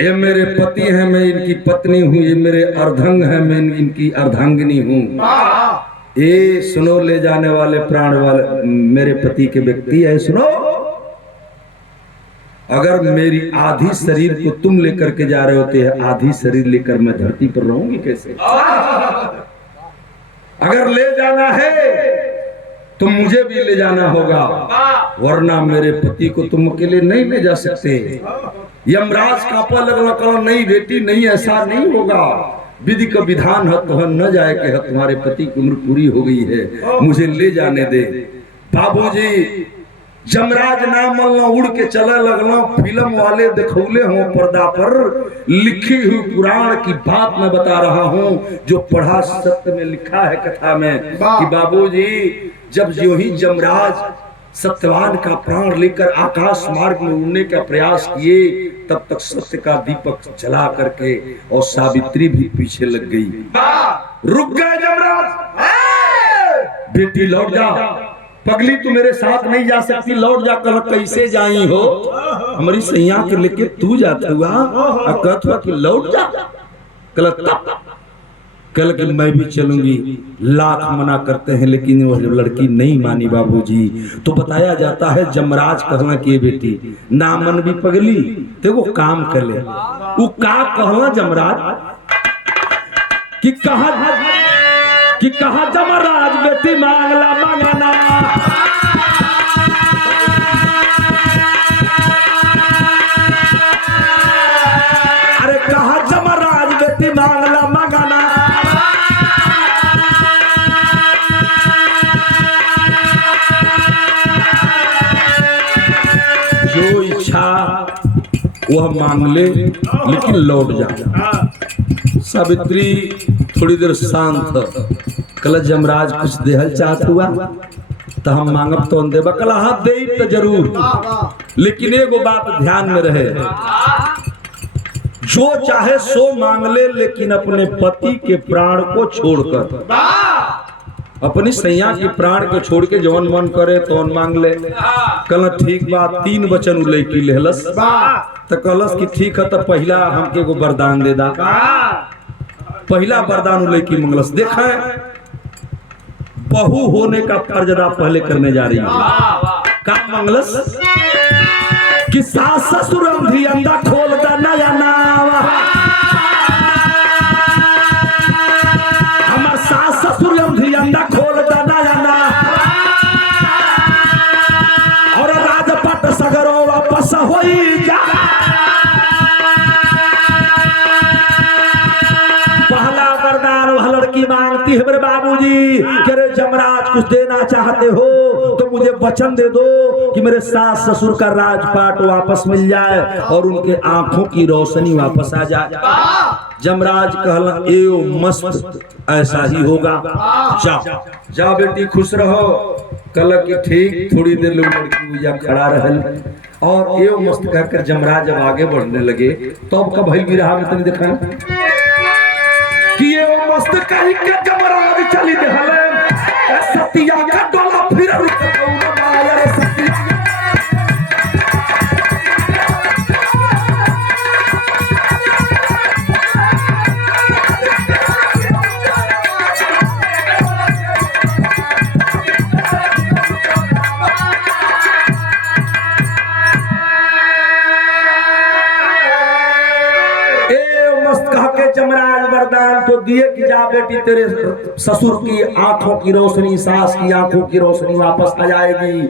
ये मेरे पति हैं, मैं इनकी पत्नी हूँ। ये मेरे अर्धंग हैं, मैं इनकी अर्धांगिनी हूँ। ये सुनो, ले जाने वाले प्राण वाले मेरे पति के व्यक्ति है। सुनो, अगर मेरी आधी शरीर को तुम लेकर के जा रहे होते हैं, आधी शरीर लेकर मैं धरती पर रहूंगी कैसे? अगर ले जाना है तो मुझे भी ले जाना होगा, वरना मेरे पति को तुम अकेले नहीं ले जा सकते। यमराज कांपा लगना, कहा नहीं बेटी नहीं, ऐसा नहीं होगा। विधि का विधान है तो न जाए के है, तुम्हारे पति की उम्र पूरी हो गई है, मुझे ले जाने दे। बाबूजी जमराज नाम मलना, उड़ के चले लगना। फिल्म वाले दिखौले हो पर्दा पर, लिखी हुई पुराण की बात मैं बता रहा हूँ, जो पढ़ा सत्य में लिखा है कथा में कि बाबूजी जब जो ही जमराज सत्यवान का प्राण लेकर आकाश मार्ग में उड़ने का प्रयास किए, तब तक सत्य का दीपक जला करके और सावित्री भी पीछे लग गई। रुक गए जमराज, बेटी लौट जा, पगली तू मेरे साथ नहीं जा सकती, लौट जा। कल कैसे जाई हो? हमारी सैया के लेके तू जाता हुआ कहत हुआ कि लौट जा। कल कि मैं भी चलूंगी। लाख मना करते हैं लेकिन वो लड़की नहीं मानी बाबूजी। तो बताया जाता है जमराज कहना कि बेटी ना मन भी पगली तो वो काम कर ले। वो का कहना जमराज कि कहा जमराज बेटी मांगला मांगना। अरे कहा जमराज बेटी मांगला मांगना। वह मांग ले लेकिन लौट जा। सावित्री थोड़ी देर शांत कल जमराज कुछ देहल चाहत हुआ तो हम मांगब तो देबा कल हाँ दे तो जरूर, लेकिन एगो बात ध्यान में रहे, जो चाहे सो मांग ले लेकिन अपने पति के प्राण को छोड़कर, अपनी सैया के प्राण को छोड़ के जवन मन करे तो मांग ले। कल ठीक बात 3 वचन लड़की लेहलस तो कहलस कि ठीक है तो पहला हमके को वरदान दे दा। पहला वरदान लड़की मंगलस। देखा बहू होने का फर्ज अदा पहले करने जा रही है। का मंगलस कि सास ससुर अंधी अंधा खोल दा नया नावा, हमार सास ससुर अंधी अंधा खोल दा नया नावा, और राजपट सगरो वापस होई जा। पहला वरदान वह लड़की मांगती है मेरे बाबूजी कि रे जमराज कुछ देना चाहते हो तो मुझे वचन दे दो कि मेरे सास ससुर का राजपाट वापस मिल जाए और उनके आंखों की रोशनी वापस आ जाए। जमराज कहला एओ मस्त ऐसा ही होगा, जाओ जाओ बेटी खुश रहो। कल की ठीक थोड़ी देर लोग लड़की पूजा खड़ा रहल और एओ मस्त कहकर जमराज जब आगे बढ़ने लगे तो अब कब भी रहा में देखा कि एओ मस्त कहीं के जमराज चली देहले सतिया का डोला फिर रुक रे सतिया। जमराज वरदान तो दिए कि जा बेटी तेरे ससुर की आंखों की रोशनी, सास की आंखों की रोशनी वापस आ जाएगी,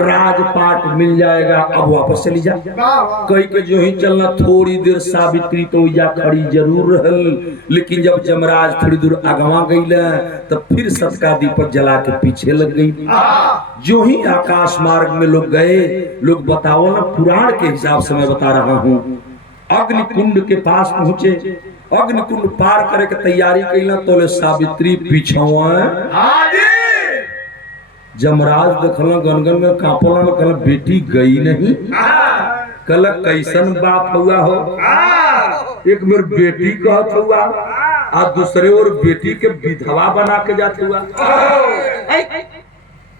राजपाट मिल जाएगा, अब वापस चली जा। कहीं के जो ही चलना थोड़ी देर सावित्री तो जा खड़ी जरूर रहल, लेकिन जब जमराज थोड़ी दूर अगवा गई तो फिर सतका दीपक जला के पीछे लग गई। जो ही आकाश मार्ग में लोग गए, लोग बताओ ना पुराण के हिसाब से मैं बता रहा हूँ, अग्निकुंड के पास पहुंचे, अग्निकुंड पार करे के तैयारी कैला तो ले सावित्री पीछवा जमराज देखल गनगन में कांपला में कल बेटी गई नहीं। कल कैसन बात हुआ हो, एक मेर बेटी कहत हुआ और दूसरे और बेटी के विधवा बना के जात हुआ।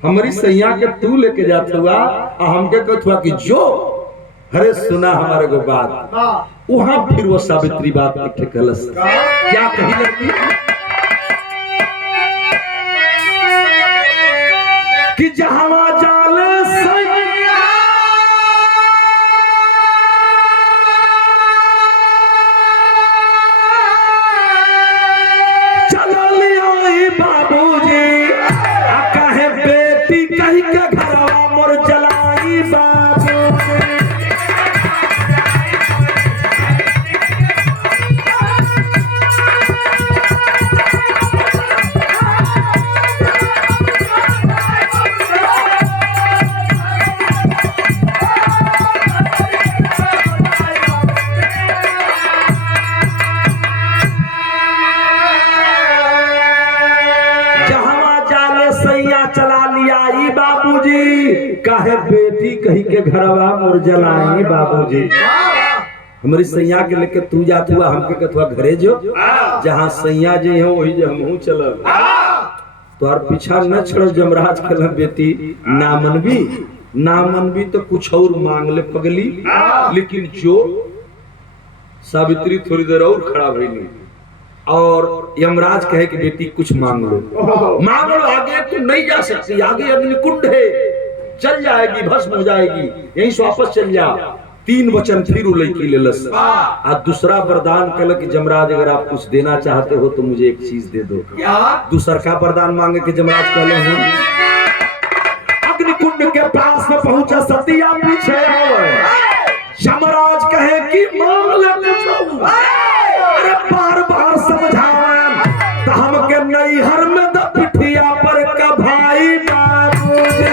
हमारी सैया के तू लेके जात हुआ और हमके कहत हुआ कि जो अरे सुना हमारे को बात। वहां फिर वो सावित्री बात इकट्ठे कलस क्या कही लड़की कि जहां जाले चलो लिया बाबूजी कहे बेटी कही के घरवा मोर जलाई बाबूजी। काहे बेटी कही के घरवा मोर जलाई बाबूजी। हमारी सैया के लेके तू जात हुआ हमके कथवा घरे जो जहाँ सैया जे हो वही जो हमहू चलब तो और पीछा न छड़ जमराज कहला बेटी ना मनबी तो कुछ और मांग ले पगली। लेकिन जो सावित्री थोड़ी देर और खड़ा भइली और यमराज कहे कि बेटी कुछ मांग लो आगे तू नहीं जा सकती, आगे अग्निकुंड है, चल जाएगी भस्म हो जाएगी, यहीं से वापस चल जा। 3 वचन फिर लड़की लेलस और दूसरा वरदान कहल कि जमराज अगर आप कुछ देना चाहते हो तो मुझे एक चीज दे दो। दूसरा का वरदान मांगे कि जमराज कहले हैं अग्निकुंड के पास में पहुंचा सतिया पीछे जमराज कहे कि मांग ले कुछ, अरे बार समझावन तो हमके नैहर में द पिठिया पर का भाई बाबूजी।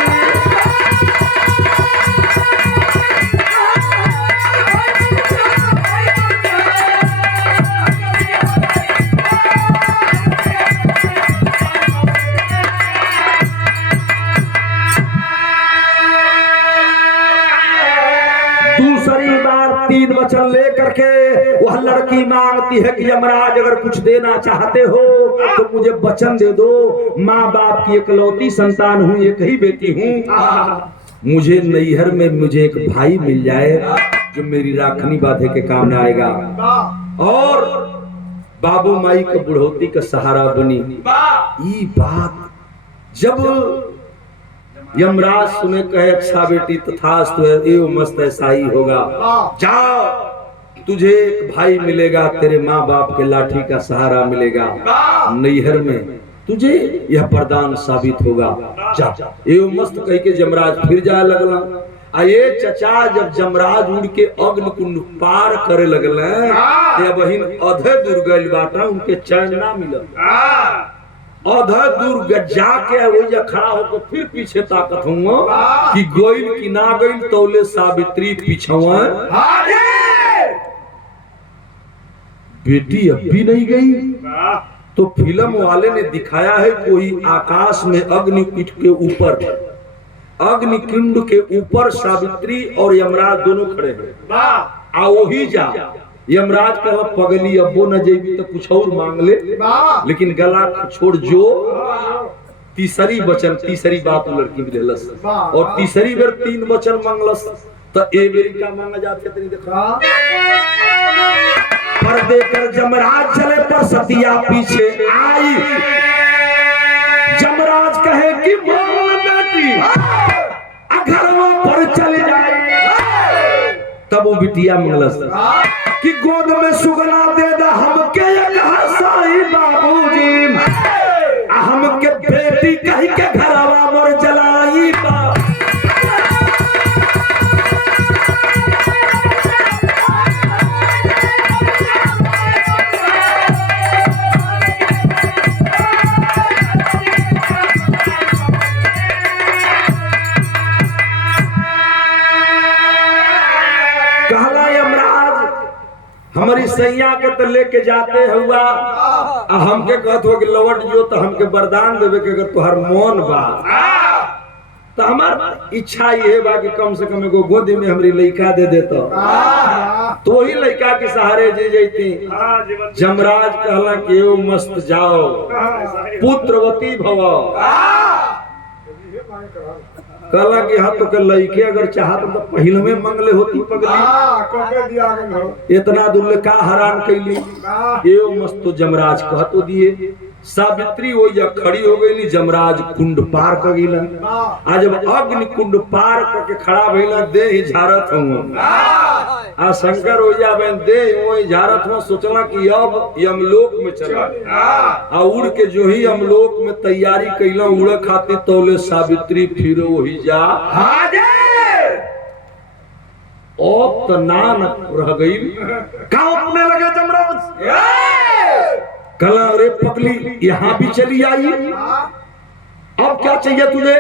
वचन ले करके वह लड़की मांगती है कि यमराज अगर कुछ देना चाहते हो तो मुझे वचन दे दो। माँ बाप की इकलौती संतान हूँ, एक ही बेटी हूँ, मुझे नैहर में मुझे एक भाई मिल जाए जो मेरी राखनी बांधे के काम में आएगा और बाबू माई का बुढ़ौती का सहारा बनी। ये बात जब यमराज सुने कहे अच्छा बेटी तथास्तु है, एवं मस्त ऐसा ही होगा, जाओ तुझे एक भाई मिलेगा, तेरे माँ बाप के लाठी का सहारा मिलेगा, नैहर में तुझे यह वरदान साबित होगा, जा। एवं मस्त कह के यमराज फिर जाए लगला। आये चचा जब यमराज उड़ के अग्निकुंड पार करे लगल बहिन अधे दूर गइल बाटा, उनके चैन ना मिलल। अधे दूर जाके वही खड़ा होकर फिर पीछे ताकत हूँ कि गइल कि ना गइल, तौले सावित्री पीछवा बेटी अब भी नहीं गई। तो फिल्म वाले ने दिखाया है कोई आकाश में अग्निकुंड के ऊपर, अग्निकुंड के ऊपर सावित्री और यमराज दोनों खड़े हैं। आ वही जा यमराज कहा पगली अब्बो न जेबी तो कुछ और मांग ले, लेकिन गला छोड़ जो तीसरी वचन तीसरी बात लड़की मिलस और तीसरी बेर 3 वचन मांगलस तो ए बेरी का मांगा जात कितनी देखा। पर देकर यमराज चले पर सतिया पीछे आई, यमराज कहे कि बेटी घरवा पर चली जाए। तब वो बिटिया मंगलस कि गोद में सुगना दे दा हमके एक हसाई बाबूजी, हमके बेटी कही के घरवा मर जलाई बा। हमारी सैया के तो लेके जाते हुआ हमके कहत हो कि लौट जो तो हमके वरदान देवे के अगर तुहार मन बा तो हमार इच्छा ये बा कि कम से कम एगो गोदी में हमारी लड़का दे देता तो वही लड़का के सहारे जी जैती। यमराज कहला कि ओ मस्त जाओ पुत्रवती भव, कहला कि हाँ तो लड़के अगर चाहत तो पहले में मंगले होती पगली, इतना दूर का हैरान कैली। एवं मस्त तो यमराज कह तो दिए। सावित्री वो या खड़ी हो गई, यमराज कुंड पार कर गई। आज जब अग्नि कुंड पार करके खड़ा भइला दे ही झारत हूँ आ शंकर हो जा बहन दे वो झारत हूँ, सोचला कि अब यमलोक में चला आ उड़ के जो ही यमलोक में तैयारी कैला उड़ खाती तौले सावित्री फिर वही जा अब तो नान रह गई। का अपने लगे यमराज कला रे पगली यहाँ भी चली आई, अब क्या चाहिए तुझे?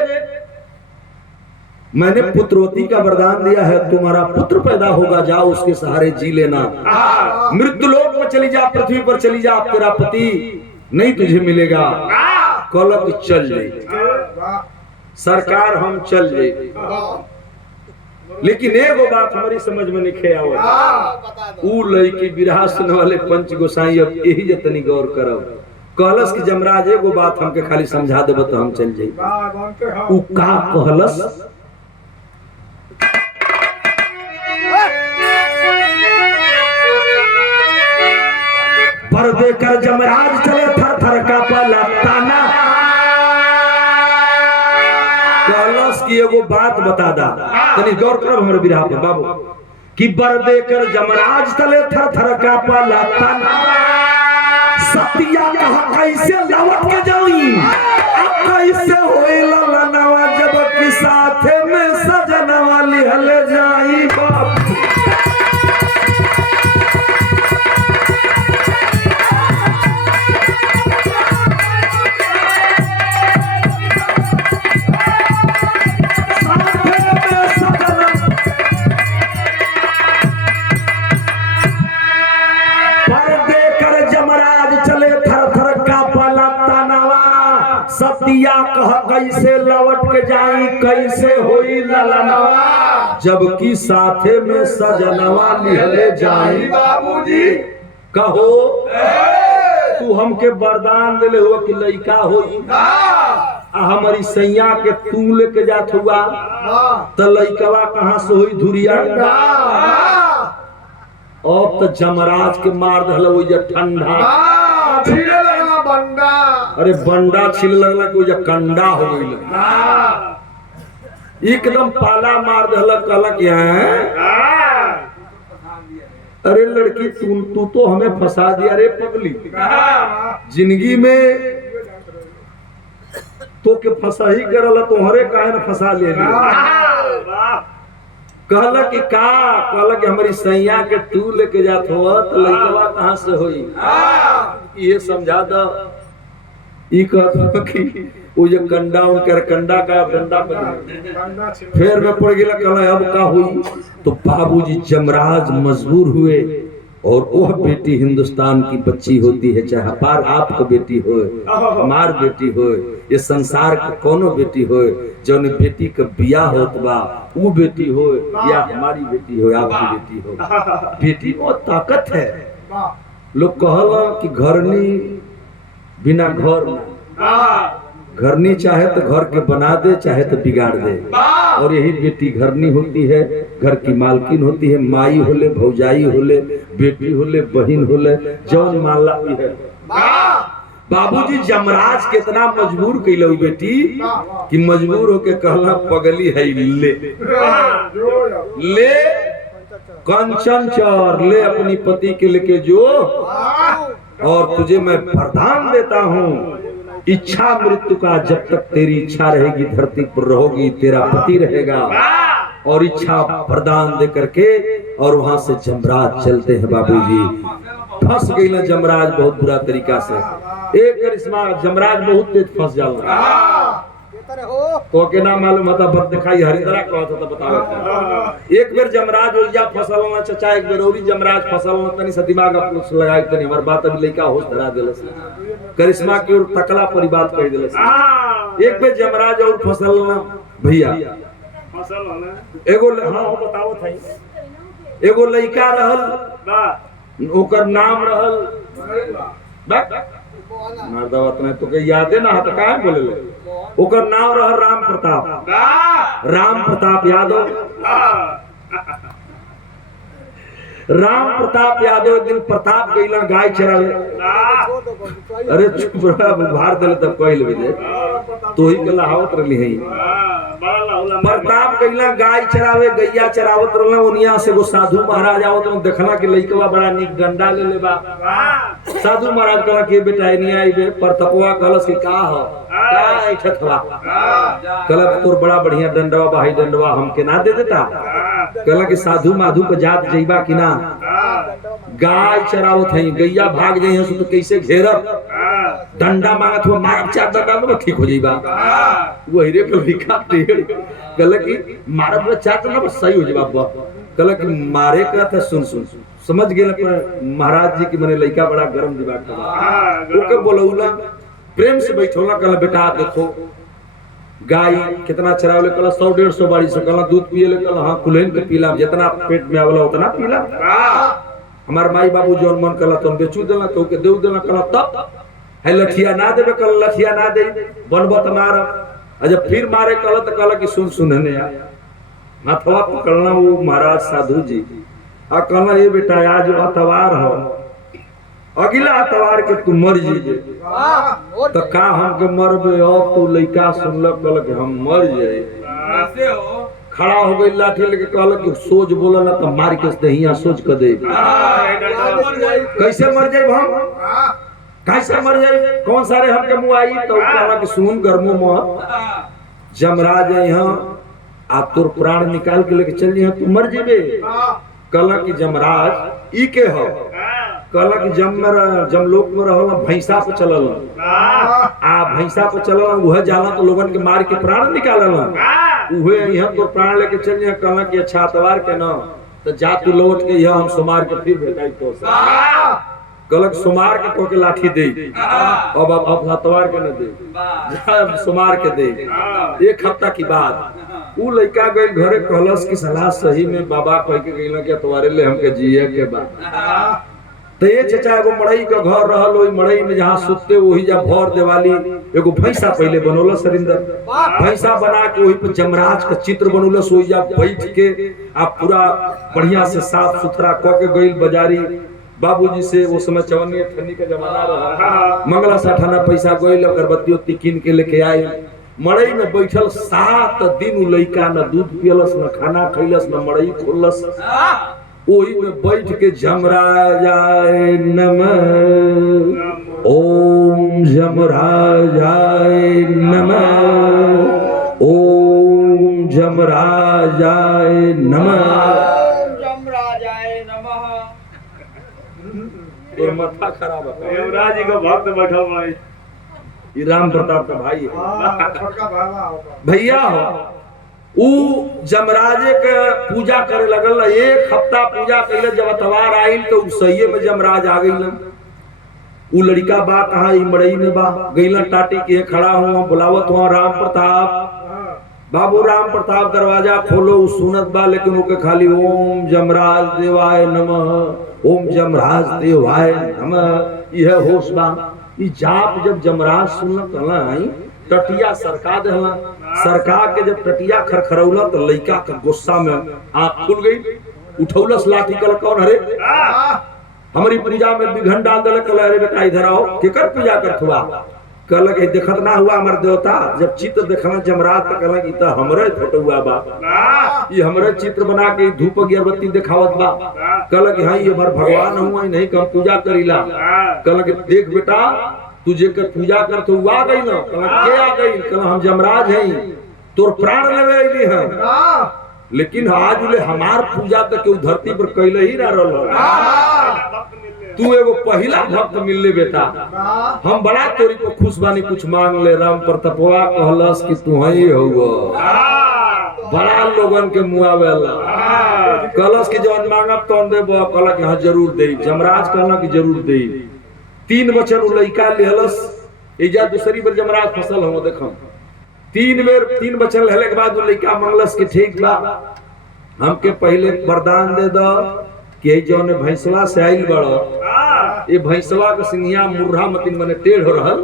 मैंने पुत्रवती का वरदान दिया है, तुम्हारा पुत्र पैदा होगा, जाओ उसके सहारे जी लेना, मृत्युलोक में चली जा, पृथ्वी पर चली जा, तेरा पति नहीं तुझे मिलेगा। कलक चल जाए सरकार हम चल जाए, लेकिन एगो बात हमारी समझ में नहीं आया, ऊ लड़की बिरहा सुनने वाले पंच गोसाई अब यही जतनी गौर करब। कहलस कि यमराज एगो बात हमके खाली समझा देब तो हम चल जाई। ऊ का कहलस? पर देकर यमराज चले थर थर का पला ताना। कहलस कि एगो बात बता दा, तनी गौर करब हमरे बिरहा पे बाबू, कि बर देकर यमराज चले थर थर का पला ताना। सतिया कहा कैसे लौट के जाई, अब कैसे होई ललनवा जब कि साथे में सजनवा लिहल जाई बाप। सतिया कह कैसे लौट लौट के जाई कैसे होई ललनवा, जबकि साथे में सजनवा लिहले जाई। बाबूजी कहो तू हमके वरदान दिले हुआ कि लइका होई, हमारी सैया के तू लेके जात हुआ तो लइकवा कहाँ से होई धुरिया। अब तो जमराज के मार दहला वो ठंडा छिले लगला बंडा, अरे बंडा छिल लगला कोई कंडा हो गई, एकदम पाला मार दहला। कहलक अरे लड़की तू तो हमें फंसा दिया रे पगली, जिंदगी में तो के फंसा ही करला तोहरे काहे न फंसा ले लिया। कहला कि का, कहला कि हमारी सैया के तू लेके जात हो तो लइकवा कहाँ से होई, ये समझा दो। ई कहत कि वो जो कंडा उनकर कंडा का डंडा पर फिर में पड़ गया। कहला अब का हुई, तो बाबूजी जमराज मजबूर हुए और वह बेटी हिंदुस्तान की बच्ची होती है, चाहे पार आपका बेटी हो, हमार बेटी हो, ये संसार के कोनो बेटी हो, जो बेटी का बियाह होत बा वो बेटी हो या हमारी बेटी हो, आपकी बेटी हो, बेटी बहुत ताकत है। लोग कहला कि घरनी बिना घर में, घरनी चाहे तो घर के बना दे चाहे तो बिगाड़ दे, और यही बेटी घरनी होती है, घर की मालकिन होती है, माई होले भौजाई होले बेटी होले बहन होले जौन माला भी है। बाबूजी जमराज कितना मजबूर कैले बेटी कि मजबूर होके कहला पगली है ले ले कंचन चौर ले अपनी पति के लेके जो, और तुझे मैं वरदान देता हूँ इच्छा मृत्यु का, जब तक तेरी इच्छा रहेगी धरती पर रहोगी, तेरा पति रहेगा। और इच्छा वरदान दे करके और वहां से जमराज चलते हैं। बाबूजी फंस गई ना जमराज बहुत बुरा तरीका से, एक करिश्मा जमराज बहुत तेज फंस जाला तो के ना मालूम होता बद दिखाई हरिंदरा कहत होता बताओ। एक बेर जमराज ओइया फसल ना चचा, एक बेर औरी जमराज फसल ना तनी सा दिमाग अपने लगाई तनी हमर बात अभी लइका होश धरा देलस, करिश्मा की ओर तकला परी बात कह देलस। एक बेर जमराज और फसल ना भैया फसल ना एगो हां बताओ थई, एगो लइका रहल ओकर नाम रहल मर्दावत ने तो के याद है ना, तो काहे बोले ले, ओकर नाम रह राम प्रताप, राम प्रताप यादव। राम प्रताप यादव एक दिन प्रताप गईला गाय चरावे, अरे चुप रहा भार देले तब कहल बजे तो ही के लहावत रहली है। प्रताप गईला गाय चरावे, गैया चरावत रहला, उनिया से वो साधु महाराज आवत रह, देखला कि लइकवा बड़ा निक गंडा ले लेबा। साधु महाराज कहला कि बेटा नहीं आई बे, प्रतापवा कहलस कि का हो का ऐठतवा, कहला तोर बड़ा बढ़िया डंडवा भाई डंडवा हमके ना दे देता। कहला कि साधु माधु के जात जइबा कि ना, गाय चरावत है, गैया भाग जाई है तो कैसे घेरब, डंडा मांगत हो मारब चार डंडा में ठीक हो जाइबा। वही रे लिखा टेढ़ कहला कि मारब चार डंडा बस सही हो जाइबा। कहला कि मारे का था सुन सुन समझ गेल महाराज जी की मने लइका बड़ा गरम दिमाग का ओके बोलौला प्रेम से बैठोला। कहला बेटा देखो गाय कितना चरावले, कहला 100-150 बाड़ी से, कहला दूध पिएले, कहला हां कुलेन के पीला, जितना पेट में आवला उतना पीला। हमार माई बाबू जोन मन कहला तुम बेचू देला तो के देउ देला, कहला तब है लठिया ना देबे, कहला लठिया ना दे बनबो त मार। जब फिर मारे कहला तो कहला कि सुन सुनने आ हाथवा पकड़ना वो महाराज साधु जी आ कहला ये बेटा आज अतवार हो, अगला अतवार के तू मर जीजे। तो का हम के मरबे, अब तू लइका सुनलक कहल कि हम मर जाए, कैसे हो खड़ा हो गई लाठी लेके, कहल कि सोच बोला ना तो मार के दहिया सोच कर दे। कैसे मर जाए हम, कैसे मर जाए, कौन सारे हम के मुंह आई। तो कहला कि सुन गर्मो मत, जमराज यहाँ आ तोर प्राण निकाल के लेके चल यहाँ तू मर जेबे। कहला कि जमराज ई के हो, कहला कि जमलोक में रहला भैंसा पे चलल आ भैंसा पे चलल उहे जाला तो लोगन के मार के प्राण निकालला, उहे यहाँ तो प्राण लेके चल यहाँ। कहला कि अच्छा अतवार के ना तो जा तू लौट के यहाँ हम सुमार के फिर भेटाई तो गलत सुमार के तो के लाठी दे अब हतवार के न दे सुमार के दे। एक हफ्ता की बात उ लड़का गई घरे कहलस की सलाह सही में बाबा कह के गइल के तवारे ले हमके जिए के बा। तो ये चचा एगो मड़ई का घर रहल ओई मड़ई में जहां सुतते वही जा भर देवाली एगो भैंसा पहले बनोला सरिंदर भैंसा बना के वही पे जमराज का चित्र बनोला सोई जा बैठ के आप पूरा बढ़िया से साफ सुथरा क के गइल बाजारी बाबूजी से वो समय चवन्नी ठन्नी का जमाना रहा मंगला साठाना पैसा गइल अगरबत्ती उत्ती कीन के लेके आए मड़ई में बैठल 7 दिन उ लइका न दूध पियलस न खाना खइलस न मड़ई खोलस ओही में बैठ के जमराजाय नमः ओम जमराजाय नमः ओम जमराजाय नमः जमराजाय नमः। और माथा खराब है युवराज जी का भक्त बैठा भाई ये राम प्रताप का भाई है छोटका भावा होगा भैया हो उ जमराजे के पूजा करे लगल एक हफ्ता पूजा कैले जब अतवार आइल तो सही में जमराज आ गइल उ लड़का बा कहां ई मड़ई में बा गइला टाटी के खड़ा हुआ बुलावत हुआ राम प्रताप बाबू राम प्रताप दरवाजा खोलो उ सुनत बा लेकिन ओके खाली ओम जमराज देवाय नमः ओम जमराज देवाय नमः यह होश बा ई जाप जब जमराज सुनत हलाई टटिया सरका देला सरका के जब टटिया खरखरौला तो लइका के गुस्सा में आंख खुल गई उठौलस लाठी कल कौन हरे हमारी पूजा में विघन डाल दल कल अरे बेटा इधर आओ केकर पूजा करत हुआ कहल के देखत ना हुआ हमर देवता जब चित्र देखला जमराज त कहला कि त हमरे फोटो हुआ बा ये हमरे चित्र बना के धूप अगरबत्ती दिखावत बा कहल कि हां ये हमर भगवान हुआ नहीं कम पूजा करीला कहल कि देख बेटा तुझे कर पूजा कर तो आ गई ना कहला के आ गई कहला हम जमराज हैं तोर प्राण लेवे आइली है लेकिन आज ले हमार पूजा तक के धरती पर कैले ही ना रहल तू एगो पहिला भक्त मिलले बेटा हम बड़ा तोरी को खुश बानी कुछ मांग ले राम प्रतापवा कहलस कि तू ही हुआ बड़ा लोगन के मुआवेला कहलस कि जवन मांगब तौन देबो कहला कि हां जरूर देई जमराज कहला कि जरूर देई 3 वचन लइका लेहलस एजा दूसरी बार जमराज फसल हो देखो 3 वचन लेले के बाद लइका मंगलस कि ठीक बा हमके पहले वरदान दे दो कि जौन भैंसवा से आइल बड़ ये भैंसवा के सिंहिया मुर्रा मतिन मने टेढ़ रहल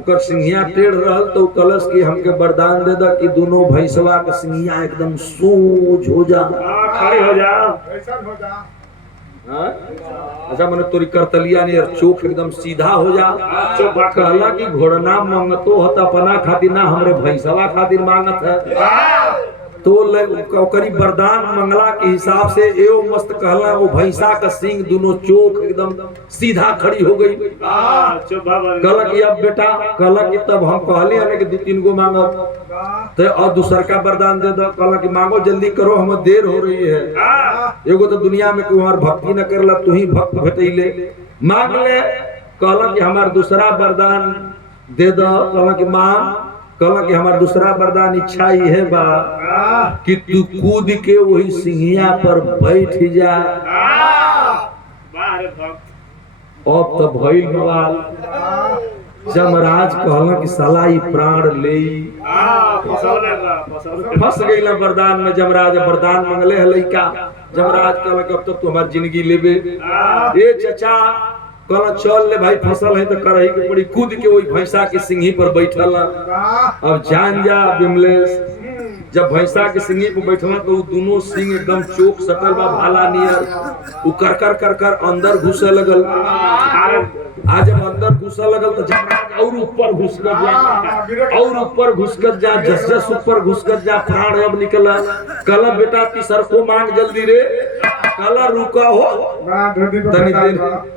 ओकर सिंहिया टेढ़ रहल तो कलश कि हमके वरदान दे दो कि दोनों भैंसवा के सिंहिया एकदम सोज हो जा खड़े हो जा ऐसा हो जा अच्छा मैंने तोरी करतलिया ने चोख एकदम सीधा हो जा कहला कि घोड़ना मांगतो हत अपना खातिर ना हमरे भैंसवा खातिर मांगत है तो ओकरी वरदान मंगला के हिसाब से एओ मस्त कहला वो भैंसा का सींग दोनों चोख एकदम सीधा खड़ी हो गई कहला कि अब बेटा कहला कि तब हम कहले हने कि 2-3 गो मांगब तो और दूसर का वरदान दे दो कहला कि मांगो जल्दी करो हम देर हो रही है एगो तो दुनिया में कोई हमार भक्ति न करला तू ही भक्त भेटैले मांग ले कहला कि हमार दूसरा वरदान दे दो कहला कि मांग कहला कि हमार दूसरा वरदान इच्छा ही है बा कि तू कूद के वही सिंहिया पर बैठ जा अब तो भइल बवाल जमराज कहला कि साला ई प्राण ले फंस गइला वरदान में जमराज वरदान मंगले है लइका जमराज कहला कि अब तो तू हमार जिंदगी लेबे ए चचा कहला चल ले भाई फसल है तो करही के पड़ी कूद के वही भैंसा के सिंही पर बैठल अब जान जा बिमलेश जब भैंसा के सिंही पर बैठला तो दोनों सिंह एकदम चोक सटल बा भाला नियर उ कर अंदर घुसे लगल आज जब अंदर घुसे लगल तो जमराज और ऊपर घुसकत जा और ऊपर घुसकत जा जस जस ऊपर घुसकत जा प्राण अब निकला कहला बेटा तीसर को मांग जल्दी रे कहला रुका हो तनी देर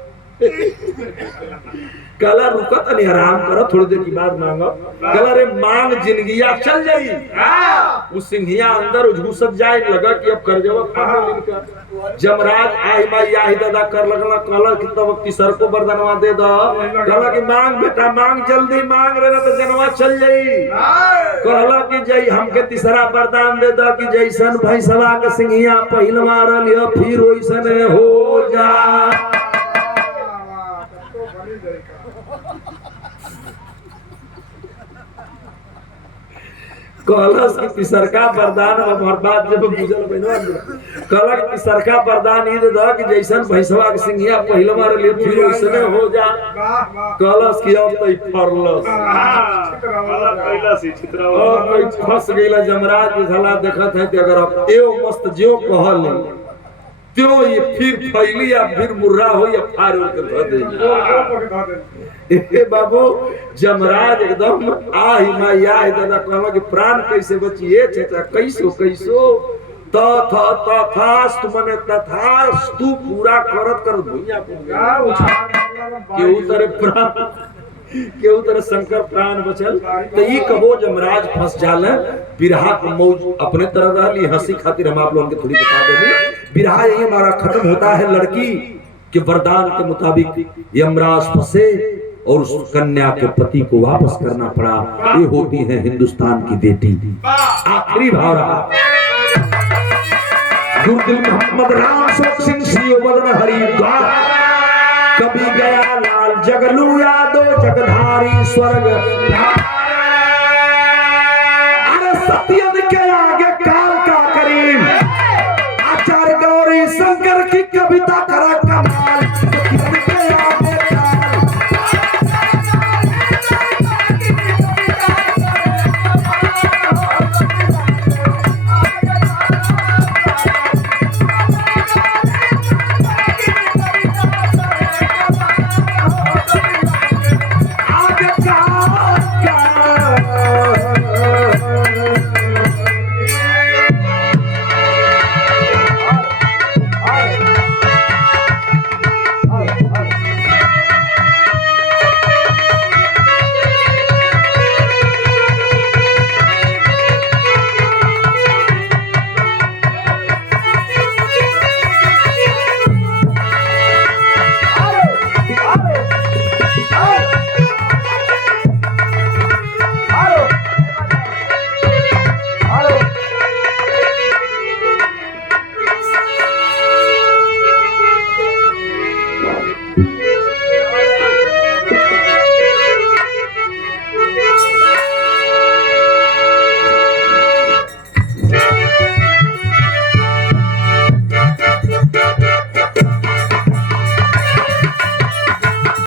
कहला रुका तनी आराम करो थोड़ी देर की बाद मांगो कहला रे मांग जिंदगिया चल जाई वो सिंहिया अंदर घुसत जाए लगा कि अब कर जब जमराज आई माई आई दादा कर लगला कहला कि तब तीसर को वरदानवा दे दो कहला कि मांग बेटा मांग जल्दी मांग रे ना तो जनवा चल जाई कहला कि जई हमके तीसरा वरदान दे दो कि जैसन भैंसवा के सिंहिया पहिल मारल फिर ओइसने हो जा कहलस कि तिसरका वरदान हमर बात जब बुझल बइनवा कहलक तिसरका वरदान ई दे कि जैसन भैंसवा के सिंहिया पहिल बार ले फिर वैसने हो जा। कहलस कि अब तो फरलस फंस गइला जमराज के झला देखत है कि अगर अब एओ मस्त जो कहल त्यो ये फिर फैली या फिर मुर्रा हो या फाड़ कर दे। ए बाबू जमराज एकदम आही माया दादा कहला कि प्राण कैसे बचिए चाचा कैसो कैसो तथास्तु मने तथास्तु पूरा करत कर भुइया केहू तरह शंकर प्राण बचल। तो ई कबो जमराज फंस जाले बिरहा के मौज अपने तरह रहली हंसी खातिर हम आप लोगों के थोड़ी बता देंगे। बिरहा यही हमारा खत्म होता है लड़की के वरदान के मुताबिक यमराज फंसे और उस कन्या के पति को वापस करना पड़ा। ये होती है हिंदुस्तान की बेटी। आखिरी भाव रहा गुरुदिल मोहम्मद राम शोक सिंह सीओ बदन हरिद्वार कभी गया लाल जगलू यादव जगधारी स्वर्ग अरे सत्यन के आगे